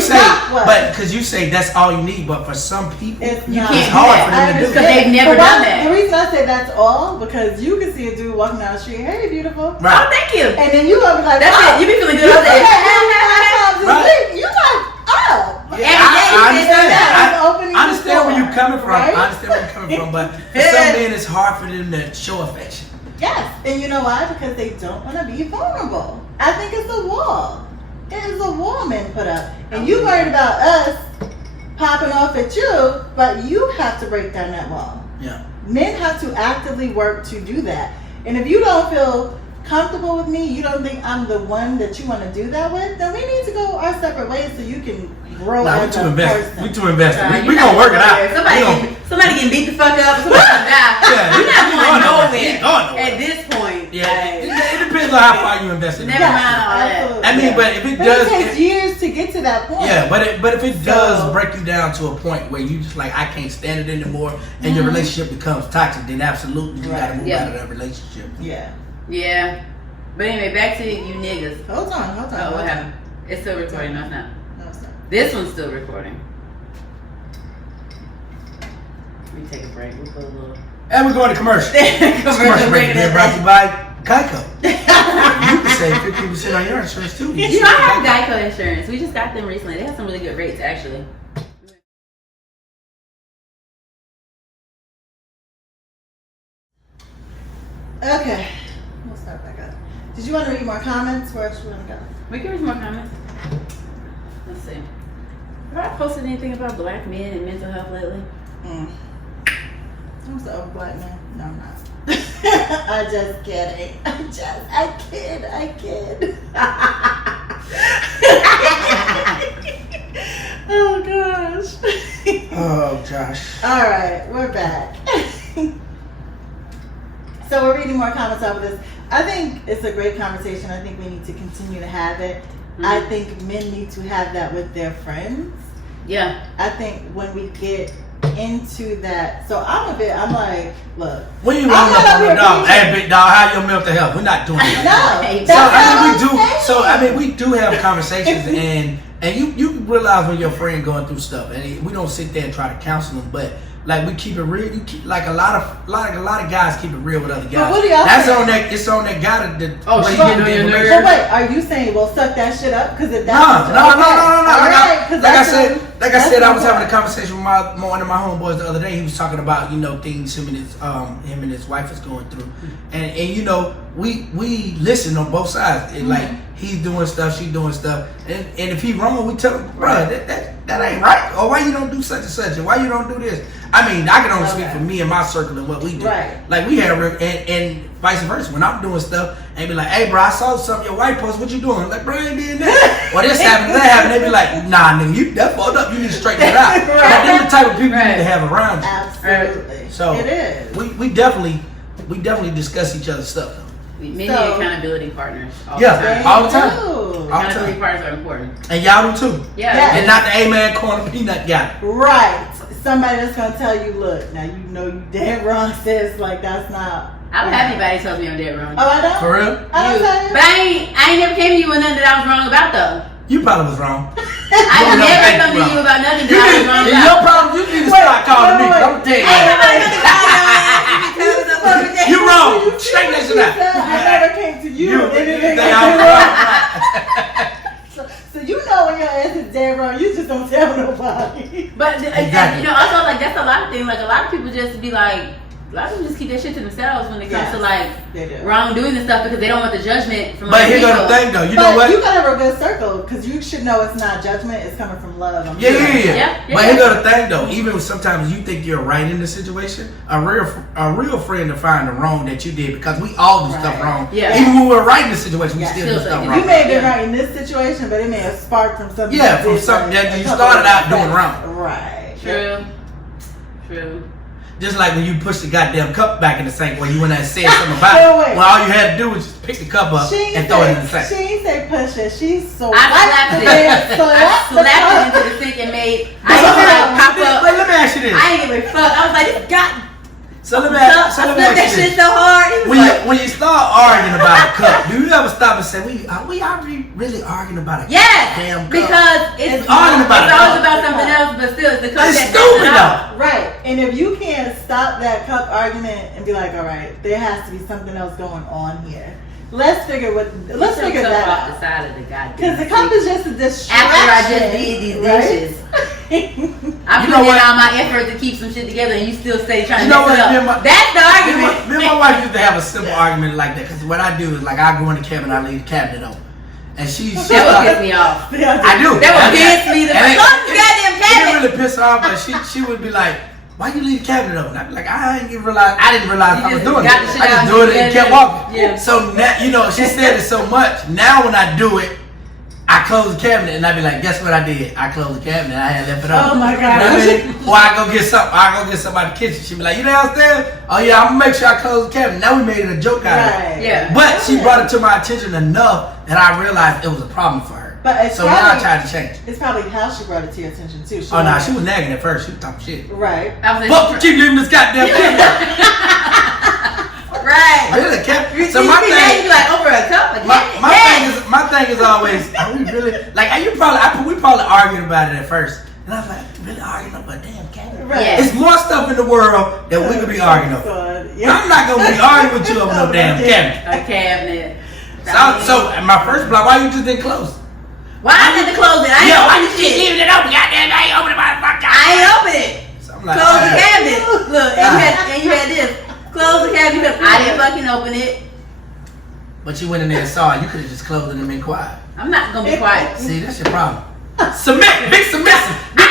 say, what? but because you say that's all you need, but for some people, It's can't hard for them to do because that. they've never done that. The reason I say that's all because you can see a dude walking down the street, hey, beautiful. Right. Oh, thank you. And then you gonna be like, That's it. You be feeling good all day. Right. You like up. Yeah, I understand. I understand where you're coming from. Right? I understand where you're coming from, but for some men, it's hard for them to show affection. Yes, and you know why? Because they don't want to be vulnerable. I think it's a wall. It is a wall men put up, and you worried about us popping off at you, but you have to break down that wall. Yeah. Men have to actively work to do that, and if you don't feel comfortable with me, you don't think I'm the one that you want to do that with, then we need to go our separate ways so you can grow Nah, we as too a invested. person. We too invested. You're We not gonna work it going out. nowhere. Somebody getting beat the fuck up. Somebody gonna die. Yeah, You're not going nowhere. Going nowhere. At this point. Yeah, it depends on how far you invested. Never mind all that. Absolutely. I mean, but if it But does, it takes years to get to that point. yeah, but if it does So- break you down to a point where you just like I can't stand it anymore, and your relationship becomes toxic, then absolutely you gotta move out of that relationship. Yeah. Yeah. But anyway, back to you niggas. Hold on. Oh, what happened? It's still recording. No, it's not. No, it's not. This one's still recording. Let me take a break. We'll put a little And we're going to commercial. Commercial break being brought to you by Geico. You can save 15% on your insurance too. You know, I have Geico insurance. We just got them recently. They have some really good rates, actually. Okay. We'll start back up. Did you want to read more comments? Where else you want to go? We can read some more comments. Let's see. Have I posted anything about black men and mental health lately? I'm so black man. No, I'm not. I'm just kidding. I kid. Oh gosh. Oh, Josh. All right, we're back. So we're reading more comments off of this. I think it's a great conversation. I think we need to continue to have it. Mm-hmm. I think men need to have that with their friends. Yeah. I think when we get into that, so I'm like, look. When you I'm roll not up on up the here dog, preaching. hey big dog, how your mental health? We're not doing that. No, Hey, that's So what we do. I'm So saying. we do have conversations, and you realize when your friend going through stuff, and we don't sit there and try to counsel them, but like we keep it real. You keep, like a lot of guys keep it real with other guys. what do y'all That's say? on that. It's on that guy that. Oh, she getting on your nerves? But wait, are you saying, well, suck that shit up? Because if that's No. Okay. Like I said, I was having a conversation with one of my homeboys the other day. He was talking about things him and his wife is going through, and we listen on both sides. And like he's doing stuff, she's doing stuff, and if he wrong, we tell him, bro, that ain't right. Or why you don't do such and such, and why you don't do this. I mean, I can only speak for me and my circle and what we do. Right. Like we have, and vice versa. When I'm doing stuff, and be like, hey, bro, I saw something your wife post. What you doing? Like, bro, I ain't doing that. Or this happened, that happened. They be like, nah, nigga, you that fucked up. You need to straighten it out. Like, they're the type of people you need to have around you. Absolutely. So it is. We definitely discuss each other's stuff. We need So- accountability partners. All Yeah. the time. All the time. Ooh. All the Accountability time. partners are important. And y'all do too. Yeah. Yeah. And not the A-man corner peanut guy. Right. Somebody that's gonna tell you, look, now you know you dead wrong, sis. Like that's not. I'm happy anybody tells me I'm dead wrong. Oh, I don't. For real? I don't tell you. But I ain't never came to you with nothing that I was wrong about though. You probably was wrong. I Well, no, never thank come you, to you bro. about nothing that I was wrong And about. your problem, you need to start calling me. wait. I'm tell you. Ain't nobody gonna call your ass because of something. You wrong. Straighten that shit out. I never came to you. You and it think ain't I'm wrong. wrong. So you know when your ass is dead wrong, you just don't tell nobody. But Exactly. also like that's a lot of things. Like a lot of people just be like, A lot of them just keep their shit to themselves when it comes to they do. wrongdoing and stuff because they don't want the judgment from But other here's people. the thing though, you know what? You gotta have a good circle because you should know it's not judgment, it's coming from love. I'm sure. Yeah. But here's the thing though, even sometimes you think you're right in the situation, a real friend to find the wrong that you did because we all do stuff wrong. Yeah. Even when we're right in the situation, we still do stuff wrong. You may have been right in this situation, but it may have sparked from something. From something that you started out doing wrong. Right. True. Just like when you push the goddamn cup back in the sink when you went and said something about it. When all you had to do was just pick the cup up and throw it in the sink. She ain't say push it. She's so I slapped it into the sink and made. I didn't pop up. But let me ask you this. I ain't give a fuck. I was like, this God. So let me ask you that this. shit so hard. When you start arguing about a cup, do you ever stop and say, are we really arguing about a damn cup? Because it's arguing about always about something else, but still, it's the cup It's that's stupid though. Right. And if you can't stop that cup argument and be like, all right, there has to be something else going on here. Let's figure that off the out. side of the goddamn. Because the cup is just a distraction. After I just did these dishes. I put in all my effort to keep some shit together, and you still stay trying to mess it up. That's the argument. Me and my wife used to have a simple argument like that because what I do is like I go in the cabinet, I leave the cabinet open, and she that would piss me off. I do. That would piss me the fuck. Goddamn It cabinet. didn't really piss her off, but she would be like, "Why you leave the cabinet open?" I'd be like, I didn't realize I was doing it. I just do it and kept walking. Yeah. So now, she said it so much. Now when I do it, I close the cabinet and I be like, guess what I did? I closed the cabinet. I had left it open. Oh my God. Or I go get something. I go get something out the kitchen. She be like, you downstairs? Oh yeah, I'm gonna make sure I close the cabinet. Now we made it a joke out of it. Yeah. But she brought it to my attention enough that I realized it was a problem for her. But so now I tried to change it. It's probably how she brought it to your attention too. She was nagging at first. She was talking shit. Right. But keep leaving this goddamn cabinet. Right. Really, so my thing, like over a cup. My thing is always, are we really like? We probably arguing about it at first, and I was like, really arguing over a damn cabinet? Right. Yes. It's more stuff in the world that we could be arguing over. I'm not gonna be arguing with you over no damn cabinet. A cabinet. So my first block, why you just didn't close? Why I had to close it? I ain't open the shit. Leaving it open, goddamn! I ain't open it, motherfucker. I ain't open it. So I'm like, close the cabinet. Look, and you had this. Close the cabinet because I didn't fucking open it. But you went in there and saw it. You could have just closed it and been quiet. I'm not gonna be quiet. See, that's your problem. Big submissive. I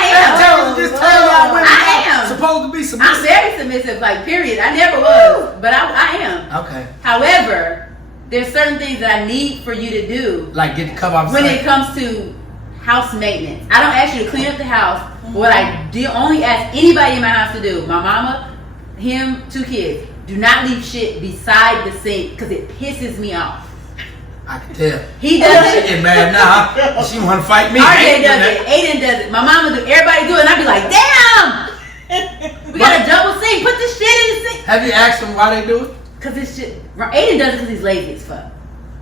am. Supposed to be submissive. I'm very submissive, like period. I never was, but I am. Okay. However, there's certain things that I need for you to do. Like get the cover off. When it comes to house maintenance, I don't ask you to clean up the house. What I do only ask anybody in my house to do, my mama, him, 2 kids, do not leave shit beside the sink because it pisses me off. I can tell. He does it. She get mad now. She want to fight me. RJ does it. Aiden does it. My mama do. Everybody do it. And I be like, damn. We got a double sink. Put this shit in the sink. Have you asked them why they do it? Cause it's shit. Aiden does it because he's lazy as fuck.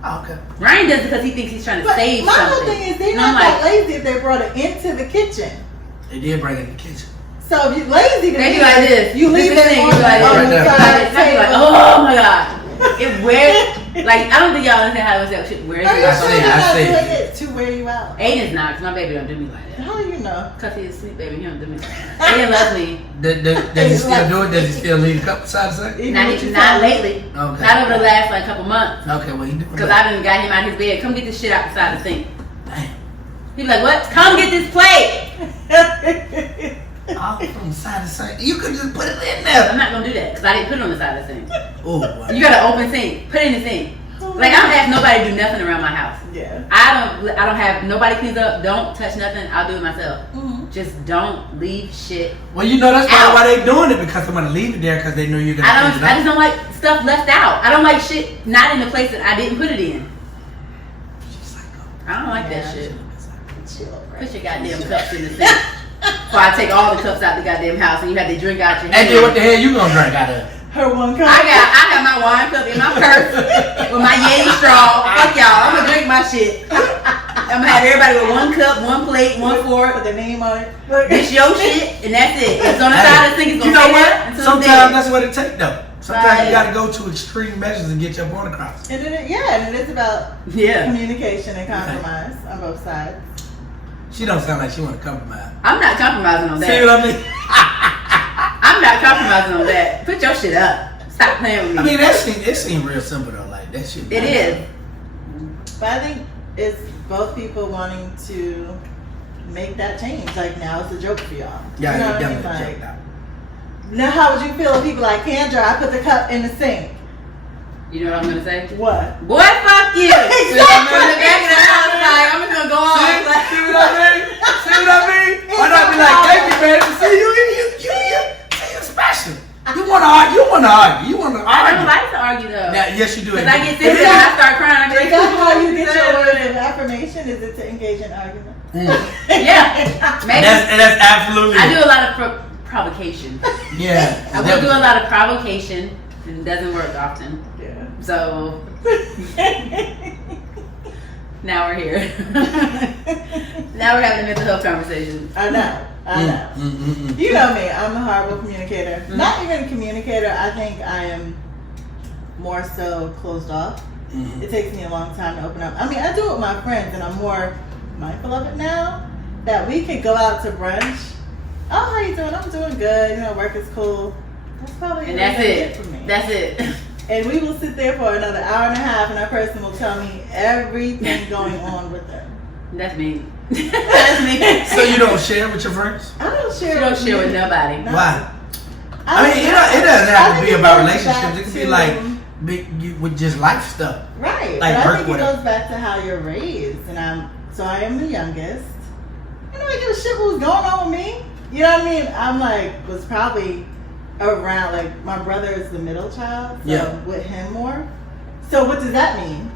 Oh, okay. Ryan does it because he thinks he's trying to save my something. whole thing is they're not that lazy if they brought it into the kitchen. They did bring it in the kitchen. So if you're lazy, they do like this. You leave it on the side of the table. Like, oh my god. It wears, like, I don't think y'all understand how that shit wears. I see. It to wear you out. Aiden's not, because my baby don't do me like that. How do you know? Because he's asleep, baby. He don't do me like that. Aiden loves me. Does he still do it? Does he still leave the cup beside the sink? Not lately. Okay. Not over the last, like, couple months. Okay, well, he doing because I done got him out of his bed. Come get this shit out beside the sink. Damn. He be like, what? Come get this plate. All from the side of the sink. You could just put it in there. I'm not gonna do that because I didn't put it on the side of the sink. Oh, wow. You got an open sink. Put it in the sink. Like, I don't ask nobody to do nothing around my house. Yeah. I don't have nobody cleans up. Don't touch nothing. I'll do it myself. Mm-hmm. Just don't leave shit. Well, you know that's probably why they doing it, because they want to leave it there because they know you're gonna. I just don't like stuff left out. I don't like shit not in the place that I didn't put it in. I don't like that shit. Put your goddamn cups in the sink. Before I take all the cups out the goddamn house and you have to drink out your hand. And then what the hell you gonna drink out of? Her one cup. I got my wine cup in my purse with my Yeti straw. Fuck y'all. I'm gonna drink my shit. I'm gonna have everybody with 1 cup, 1 plate, 1 fork. Put their name on it. It's your shit, and that's it. It's on the side of the sink. It's You gonna know stay what? there until Sometimes that's what it takes, though. Sometimes you Right. gotta go to extreme measures and get your point across. And it is about Yeah. communication and compromise on both sides. She don't sound like she want to compromise. I'm not compromising on that. See what I mean? I'm not stop compromising on that. Put your shit up. Stop playing with me. I mean, it seemed real simple though. Like that shit. It is. But I think it's both people wanting to make that change. Like now it's a joke for y'all. Yeah, you know you what I mean? definitely Like, checked out. now how would you feel if people like, Kendra, I put the cup in the sink? You know what I'm gonna say? What? Boy, fuck you. So I'm in the back of the house, like, I'm just gonna go on. See Like, what I mean? See what I mean? Why not be like, thank you, man? See you're special. You wanna argue. You wanna argue. I don't like to argue though. Now, yes, you do. Because I get sick and I start crying. I'm Is that how you get your words of affirmation? Is it to engage in argument? Yeah, maybe. And that's absolutely. I do a lot of provocation. Yeah. I will do a lot of provocation, and it doesn't work often. Yeah. So now we're here. Now we're having a mental health conversation. I know. You know me. I'm a horrible communicator. Not even a communicator. I think I am more so closed off. It takes me a long time to open up. I mean, I do it with my friends, and I'm more mindful of it now. That we could go out to brunch. Oh, how you doing? I'm doing good. You know, work is cool. That's probably And that's it. for me. That's it. And we will sit there for another hour and a half, and that person will tell me everything going on with them. That's me. That's me. So you don't share with your friends? I don't share. You don't share with nobody. No. Why? I mean, it doesn't have to be about relationships. It could be like with just life stuff. Right. Like but I work think with it it. goes back to how you're raised, and I am the youngest. I don't give a shit what was going on with me. You know what I mean? I'm like, was probably around, like, my brother is the middle child, so with him more. So what does that mean?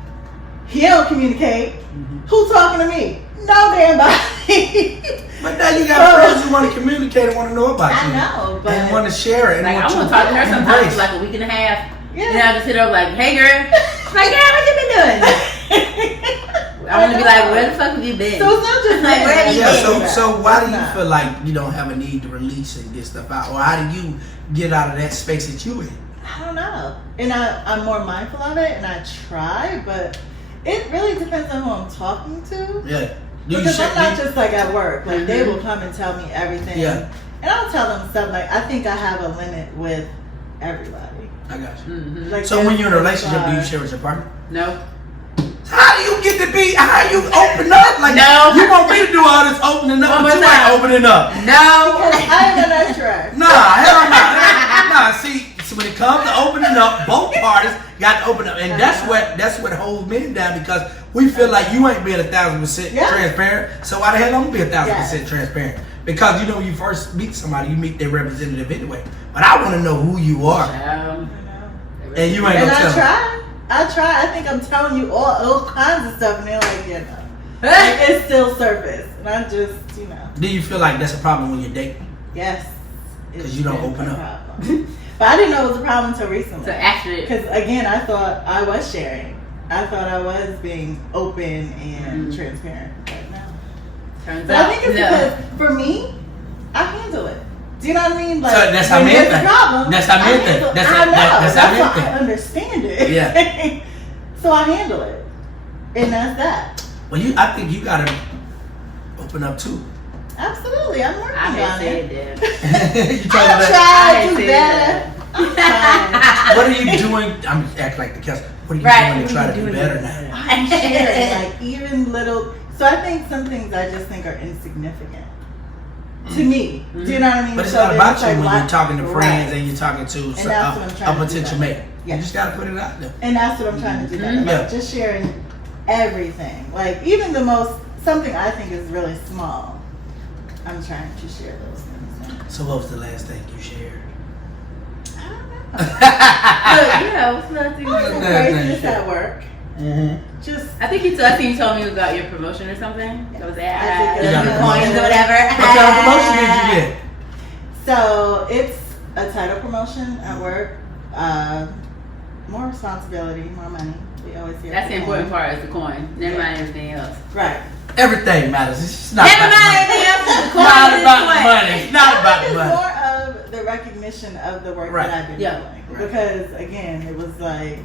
He don't communicate. Who's talking to me? No damn body. But now you got friends who want to communicate and want to know about you. I know, but and want to share it. And Like, I want want to talk to her sometimes for like a week and a half. Yeah. And I just hit her up like, hey girl. Like, girl, what you been doing? I want to be like, where the fuck have you been? So it's not just Like, where have you been? So why do you feel like you don't have a need to release and get stuff out? Or how do you get out of that space that you in? I don't know. And I'm more mindful of it, and I try, but it really depends on who I'm talking to. Yeah. Because I'm not just like at work. Like they will come and tell me everything. Yeah. And I'll tell them stuff like, I think I have a limit with everybody. I got you. Like, So when you're in a relationship, do you share with your partner? No. How do you get to be? How you open up? Like No. You want me to do all this opening up, but you ain't opening up. No. Because I am an extra. Nah, hell no. Nah, see, so when it comes to opening up, both parties got to open up, and that's what holds men down because we feel like you ain't being 1,000% transparent. So why the hell I'm gonna be 1,000% transparent? Because you know when you first meet somebody, you meet their representative anyway. But I want to know who you are, and you ain't And gonna tell. I try. I think I'm telling you all kinds of stuff, and they're like, you know, like, it's still surface, and I just, you know. Do you feel like that's a problem when you're dating? Yes. Because you don't open up. But I didn't know it was a problem until recently. So actually, Because again, I thought I was sharing. I thought I was being open and transparent right now. turns But out, I think it's because for me, I handle it. Do you know what I mean? Like, So that's how when men there's a think. problem, That's how men I think. handle- That's I how- know. that's how men why think. I understand it. Yeah. So I handle it, and that's that. Well, I think you gotta open up too. Absolutely, I'm working I on hate saying it. that. You told me I'm that. trying to do better. I'm What are you doing? I'm act like the cast. What are you Right, doing to what try are to you do doing better to do now? better? I'm sharing, like even little. So I think some things I just think are insignificant to me. Do you know what I mean? But it's So not there's about you like when lot- you're talking to friends right. and you're talking to And that's what I'm trying a to do potential better. mate. Yeah. You just gotta put it out there. And that's what I'm trying to do better. Yeah. Like just sharing everything. Like even the most something I think is really small. I'm trying to share those things. So what was the last thing you shared? I don't know. Look, you know, it's nothing. Some craziness at work. Just I think you told me about your promotion or something. That was I that. did get a Coins promotion. or whatever. What kind of promotion did you get? so it's a title promotion at work. More responsibility, more money. We always hear That's the from important home. part is the coin. Never mind everything else. Right. Everything matters. It's not Never about mind the money. everything else. The It's coin not is about the the coin. money. It's not about the It's money. more of the recognition of the work Right. that I've been Yeah. doing. Right. Because again, it was like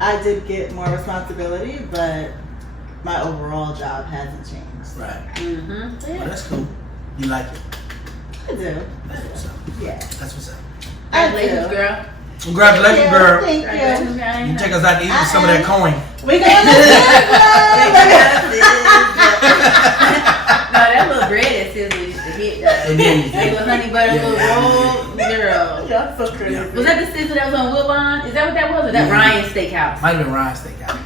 I did get more responsibility, but my overall job hasn't changed. Right. Mm-hmm. So, yeah. Well, that's cool. You like it. I do. That's what's up. Yeah. That's what's up. Congratulations, girl. Congratulations, girl. Thank you. You take us out to eat some of that coin. We going to No, that little bread that sizzle used to hit. They with honey butter, little roll, girl. Y'all so crazy. Was that the sizzle that was on Woodlawn? Is that what that was? Or that Ryan Steakhouse? Might have been Ryan Steakhouse.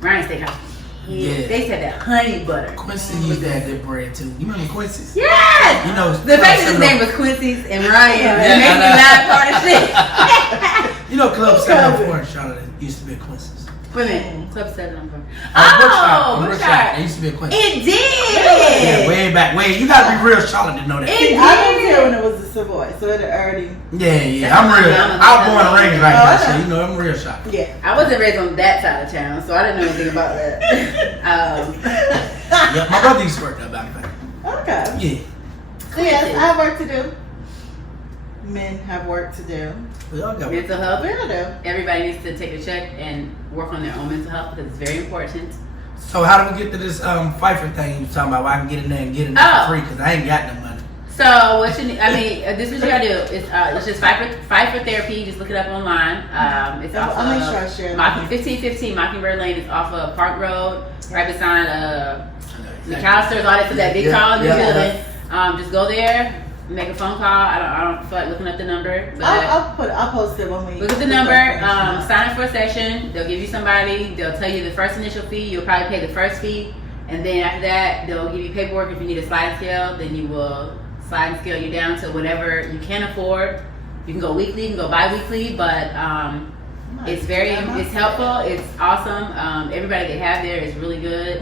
Ryan Steakhouse. Yeah. They said that honey butter. Quincy used to have that bread too. You remember Quincy's? Yes! You know, The fact that his name was Quincy's and Ryan it makes me laugh hard as shit. You know, Club 704 in Charlotte used to be a Quincy's. Wait a minute. Club 704. Oh, Brookshire. It used to be a Quincy's. It did! Yeah, way back. You gotta be real Charlotte to know that. It I did! was here when it was the Savoy, so it already. Yeah. I'm real. I was born and raised right now, so you know I'm real Charlotte. Yeah. I wasn't raised on that side of town, so I didn't know anything about that. Yeah, my brother used to work there back then. Okay. Yeah. So yes, I have work to do. Men have work to do. We all got Mental health. We all do. Everybody needs to take a check and work on their own mental health because it's very important. So how do we get to this Pfeiffer thing you talking about? Where I can get in there and get in there for free because I ain't got no money. So what you need, this is what you gotta do. It's just Pfeiffer Therapy. You just look it up online. It's off I'll make sure I share it. 1515 Mockingbird Lane. It's off of Park Road, right beside McAllister's. All that, so that big tall new building. Just go there. Make a phone call. I don't feel like looking up the number. But I'll post it when we look at the number. Sign up for a session. They'll give you somebody. They'll tell you the first initial fee. You'll probably pay the first fee, and then after that, they'll give you paperwork. If you need a sliding scale, then you will slide and scale you down to whatever you can afford. You can go weekly, you can go bi-weekly, but it's helpful. It's awesome. Everybody they have there is really good.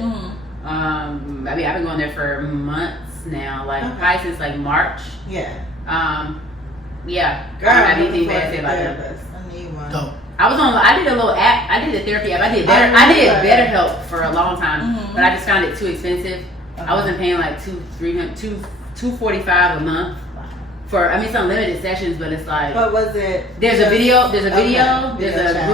I've been going there for months now, probably since March. Yeah. Yeah. Girl, I don't have anything bad to say about them. I need one. Dope. I did a little app. I did a therapy app. I did BetterHelp for a long time, but I just found it too expensive. I wasn't paying like $245 a month for. It's unlimited sessions, but it's like. But was it? There's a video. There's a chat.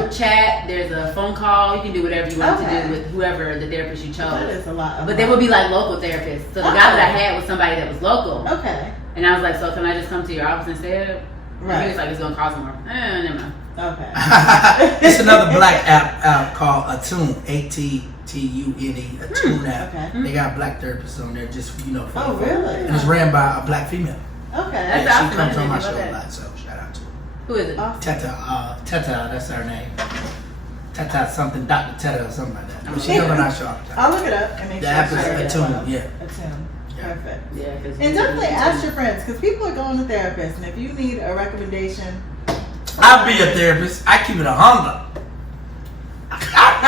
group chat. There's a phone call. You can do whatever you want to do with whoever the therapist you chose. That is a lot. But they would be like local therapists. So the guy that I had was somebody that was local. Okay. And I was like, so can I just come to your office instead? Right. And he was like, it's gonna cost more. Never mind. Okay. It's another black app called Attune. ATTUNE. Attune app. Okay. They got black therapists on there just for Oh, really? And it's ran by a black female. Okay. That's Yeah, awesome. she comes I on my didn't show know a that. lot, so shout out to her. Who is it? Teta, that's her name. Teta something, Dr. Teta or something like that. But she comes on our show all the time. I'll look it up and make The sure. app I share it. is Attune, yeah. Attune. Yeah. Perfect. Yeah. 'Cause And definitely ask your friends because people are going to therapists, and if you need a recommendation, I'll be a therapist. I keep it 100.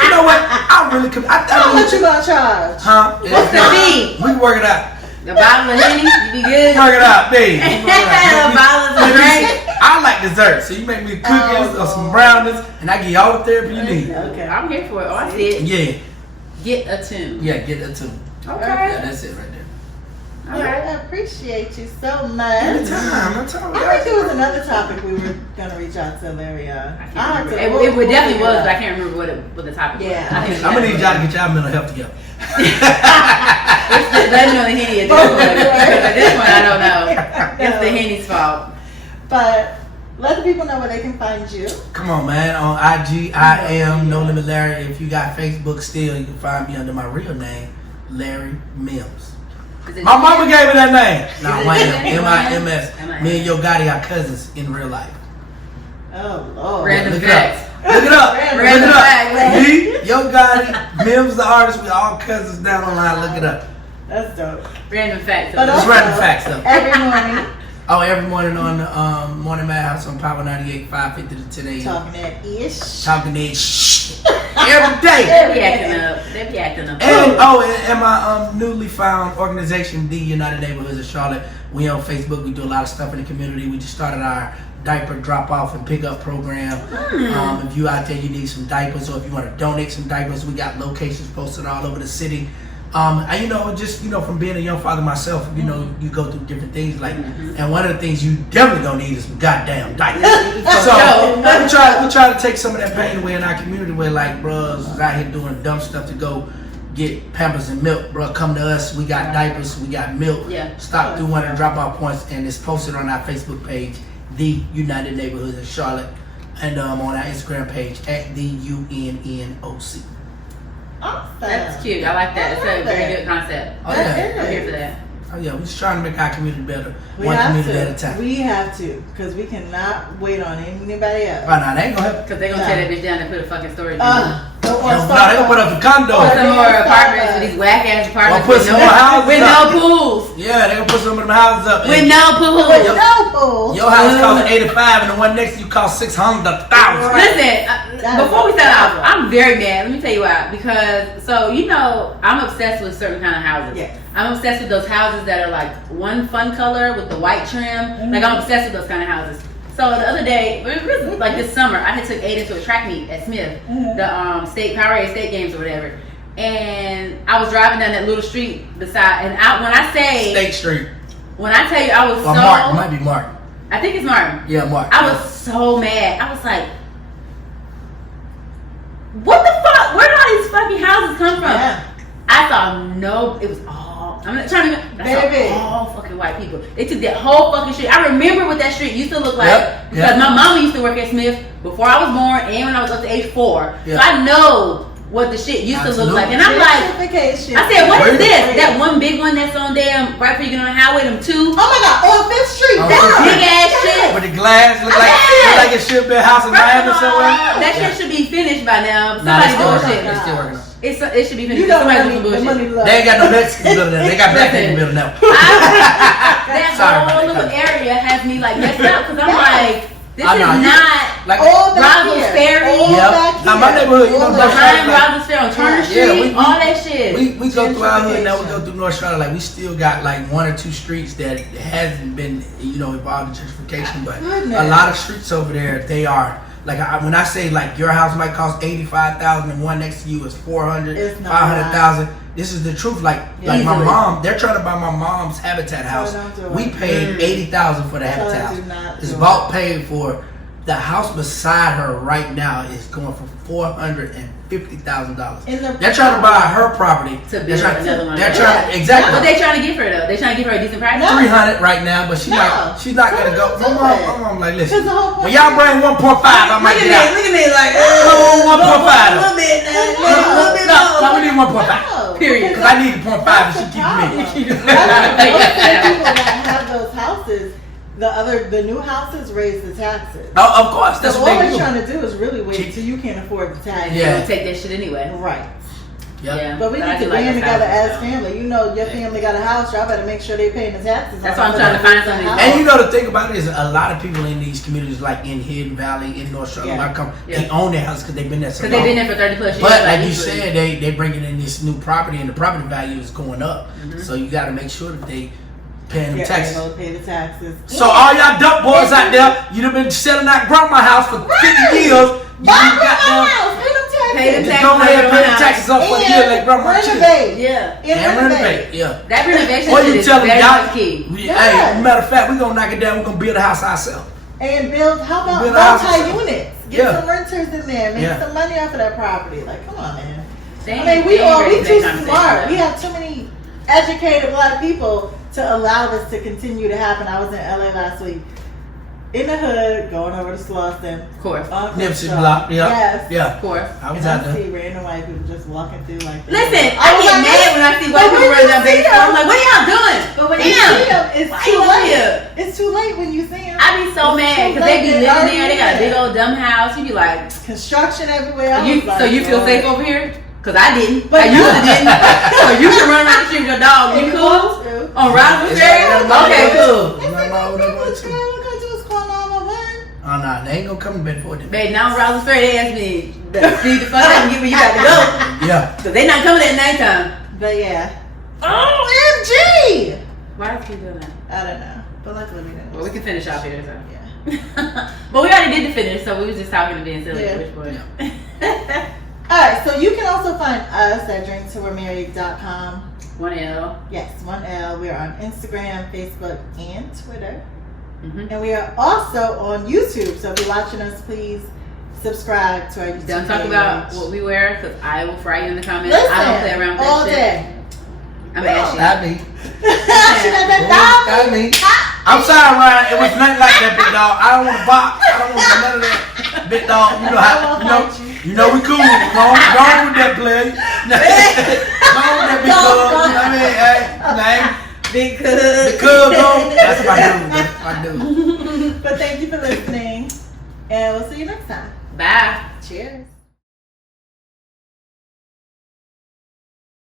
You know what? I really could. how much you gonna charge? Huh? What's the fee? We can work it out. The bottle of Henny, you be good. Work it out, babe. The bottle of drink. I like dessert, so you make me cookies or some brownies, and I give you all the therapy you need. Okay. I'm here for it. Oh, I see it. Yeah, Get attuned. yeah, get that too. Yeah, Okay. that's it right there. All right. I appreciate you so much. Anytime. I think there was another topic we were gonna reach out to Larry. I can't remember. It definitely was, but I can't remember what the topic was. Yeah. I think I'm gonna need y'all to get y'all mental health together. Let me know the Henny at this one. At this one, I don't know. It's the Henny's fault. But let the people know where they can find you. Come on, man. On IG, I am No Limit Larry. If you got Facebook still, you can find me under my real name, Larry Mims. My mama gave me that name. No, M-I-M-S. Me and Yo Gotti are cousins in real life. Oh Lord. Random Look it facts. up. Look it up. Random Look it facts. up. Me, Yo Gotti, Mims the artist. We all cousins down the line. Look it up. That's dope. Random facts. But It's also, random facts though. every morning, Oh, every morning on the Morning Madhouse on Power 98, 5:50 to 10 a.m. talking that ish. Talking that shh every day. They be acting up. They be acting up. And my newly found organization, the United Neighborhoods of Charlotte. We on Facebook. We do a lot of stuff in the community. We just started our diaper drop off and pick up program. If you out there, you need some diapers, or if you want to donate some diapers, we got locations posted all over the city. From being a young father myself, you go through different things and one of the things you definitely don't need is some goddamn diapers. So we try to take some of that pain away in our community where bros is out here doing dumb stuff to go get Pampers and milk, bro, come to us. We got diapers, we got milk. Yeah. Stop through one of the drop-off points, and it's posted on our Facebook page, The United Neighborhoods in Charlotte, and on our Instagram page at the UNNOC. Awesome. That's cute. I like that. It's a very good concept. Oh yeah, I'm here for that. oh yeah. We're just trying to make our community better, We one have community to. at a time. We have to, because we cannot wait on anybody else. Right now, they ain't gonna help. Because they're going to tear that bitch down and put a fucking storage Don't unit. want No, to they start gonna put up a condo. Put some more apartments with these whack ass apartments Or put with some no, more houses with up. no pools. Yeah, they gonna put some of them houses up. With And no pools. No pool. your house costs 85, and the one next to you costs 600,000. Listen, That before we is start off, awesome. I'm very mad. Let me tell you why. Because, so, you know, I'm obsessed with certain kind of houses. Yes. I'm obsessed with those houses that are like one fun color with the white trim. Like, I'm obsessed with those kind of houses. So the other day, it was like this summer, I had took Aiden to a track meet at Smith, the state Powerade state games or whatever. And I was driving down that little street beside, and when I say State Street. when I tell you I was Well, so, Martin. It might be Martin. I think it's Martin. Yeah, Martin. I was so mad. I was like, what the fuck? Where did all these fucking houses come from? Yeah. I saw no, it was all, I'm not trying to, I Baby. saw all fucking white people. They took that whole fucking street. I remember what that street used to look like Yep, because yep. my mama used to work at Smith before I was born and when I was up to age 4. Yep. So I know what the shit used to look Absolutely. like. And I'm like, Gentrification. I said, what is Where? this? That one big one that's on damn, right before you get on the highway, them two. Oh my God, on 5th Street. On That Fifth Big Street. ass shit. With the glass, look like it should be a house in First Miami of all, somewhere. that shit should be finished by now. Nah, they Somebody still doing working. shit. They still working on it. It should be finished. You know Somebody money, doing the bullshit. money love. They ain't got no Mexicans building that. They got black people building that. That Sorry about whole that. little area has me like messed up because I'm Yeah. like, this I know, is you- not Like, All back Roswell's here. Ferry. All Yep. back Now, my here. neighborhood, you know, All North back behind Charlotte, Roswell's Ferry on Turner Yeah, Street, all that shit. we go through out here now. We Gentrification. go through North Charlotte. Like we still got like 1 or 2 streets that hasn't been, you know, involved in gentrification. But Goodness. a lot of streets over there, they are. Like when I say like your house might cost 85,000 and one next to you is 400, It's not 500,000. This is the truth. Like my Easily. mom, they're trying to buy my mom's Habitat house. don't do it. We paid 80,000 for the Tell Habitat her do house. not It's do vault paid for. The house beside her right now is going for $450,000. They're trying to buy her property. To They're build trying, another one. They're Yeah. trying to, exactly. What they trying to give her though? They trying to give her a decent price? No. 300 right now, but she's No. not. She's not gonna go. Don't do My it. mom like, Because listen. the whole point When y'all bring 1.5, I might get out. Look at me like, Oh, 1.5. a little bit, a little bit No, more. we need 1.5. No, Period. Because I need the 0.5 and she That's the keep problem. me. That's the people that have those houses, the new houses raise the taxes. Oh, of course, that's So what all they they're do. trying to do is really wait Keep- till you can't afford the tax. And Yeah. they don't take that shit anyway. Right. Yep. Yeah. But we I need do to like band those together houses, as though. family. You know, your family got a house, y'all better make sure they paying the taxes. That's on why I'm it. trying to find something. And you know the thing about it is a lot of people in these communities, like in Hidden Valley, in North Charlotte, Yeah. they Yeah. own their house because they've been there so Because long. they've been there for 30 plus years. But like you usually. said, they bringing in this new property and the property value is going up. So you got to make sure that they paying them Yeah, taxes. they don't pay the taxes. So all y'all dump boys out there, you done been selling out grandma house for 50 years. You Buy got grandma them. house, pay them taxes. Pay them Just taxes go ahead and on pay your the house. taxes up for a year like grandma cheap. renovate. Yeah. And renovate, yeah. That renovation Or shit you is tell them very y'all, much key. hey, matter of fact, we're gonna knock it down. We're gonna build a house ourselves. And build, how about Build a house multi-units? Get Yeah. some renters in there, make Yeah. some money off of that property. Like, come on, man. They I ain't- mean, we they ain't ready too for that conversation. smart. We have too many educated black people to allow this to continue to happen. I was in LA last week. In the hood, going over to Slauson. Of course. on Nipsey Crenshaw. Block, yeah. Yes. Yeah. Of course. I was And out I there. see random white people just walking through like that. Listen, I I was get like, mad when I see white but people when running you down see Baby them- I'm like, what are y'all doing? But when you Damn. see them, it's Why too you over late. here? It's too late when you see them. I be so mad because they be living there. They got a big old dumb house. You be like, Construction everywhere. I you, was like, so you feel Lord. safe over here? Because I didn't. But I usually no. didn't. So you can run around the street with your dog. You If you cool? want to. On Roswell It's Ferry? like that Okay, about cool. It's My like, mom what would people do is too. gonna do is call 911. Oh no, they ain't gonna come to Bedford. Babe, now on Roswell Ferry, they asked me, better speed the fuck up and get where you got to go. Yeah. Because they not coming at nighttime. But yeah. OMG! Why is he doing that? I don't know. But luckily we didn't. Well, we can finish off here, so. Yeah. But we already did the finish, so we was just talking and being silly. Yeah. Which boy? Alright, so you can also find us at drinktillwe'remarried.com. 1L. Yes, 1L. We are on Instagram, Facebook, and Twitter. Mm-hmm. And we are also on YouTube. So if you're watching us, please subscribe to our YouTube Don't talk page. about what we wear because I will fry you in the comments. Listen, I don't play around with all that shit. day. I'm ashy. Not me. She got that Not me. I'm sorry, Ryan. It was nothing like that, big dog. I don't want to box. I don't want to do none of that, big dog. You know how? You know we cool. Go on with that, play. Go on with that, big dog. You know what I mean? Hey, name. Because that's what I do. That's what I do. But thank you for listening, and we'll see you next time. Bye. Cheers.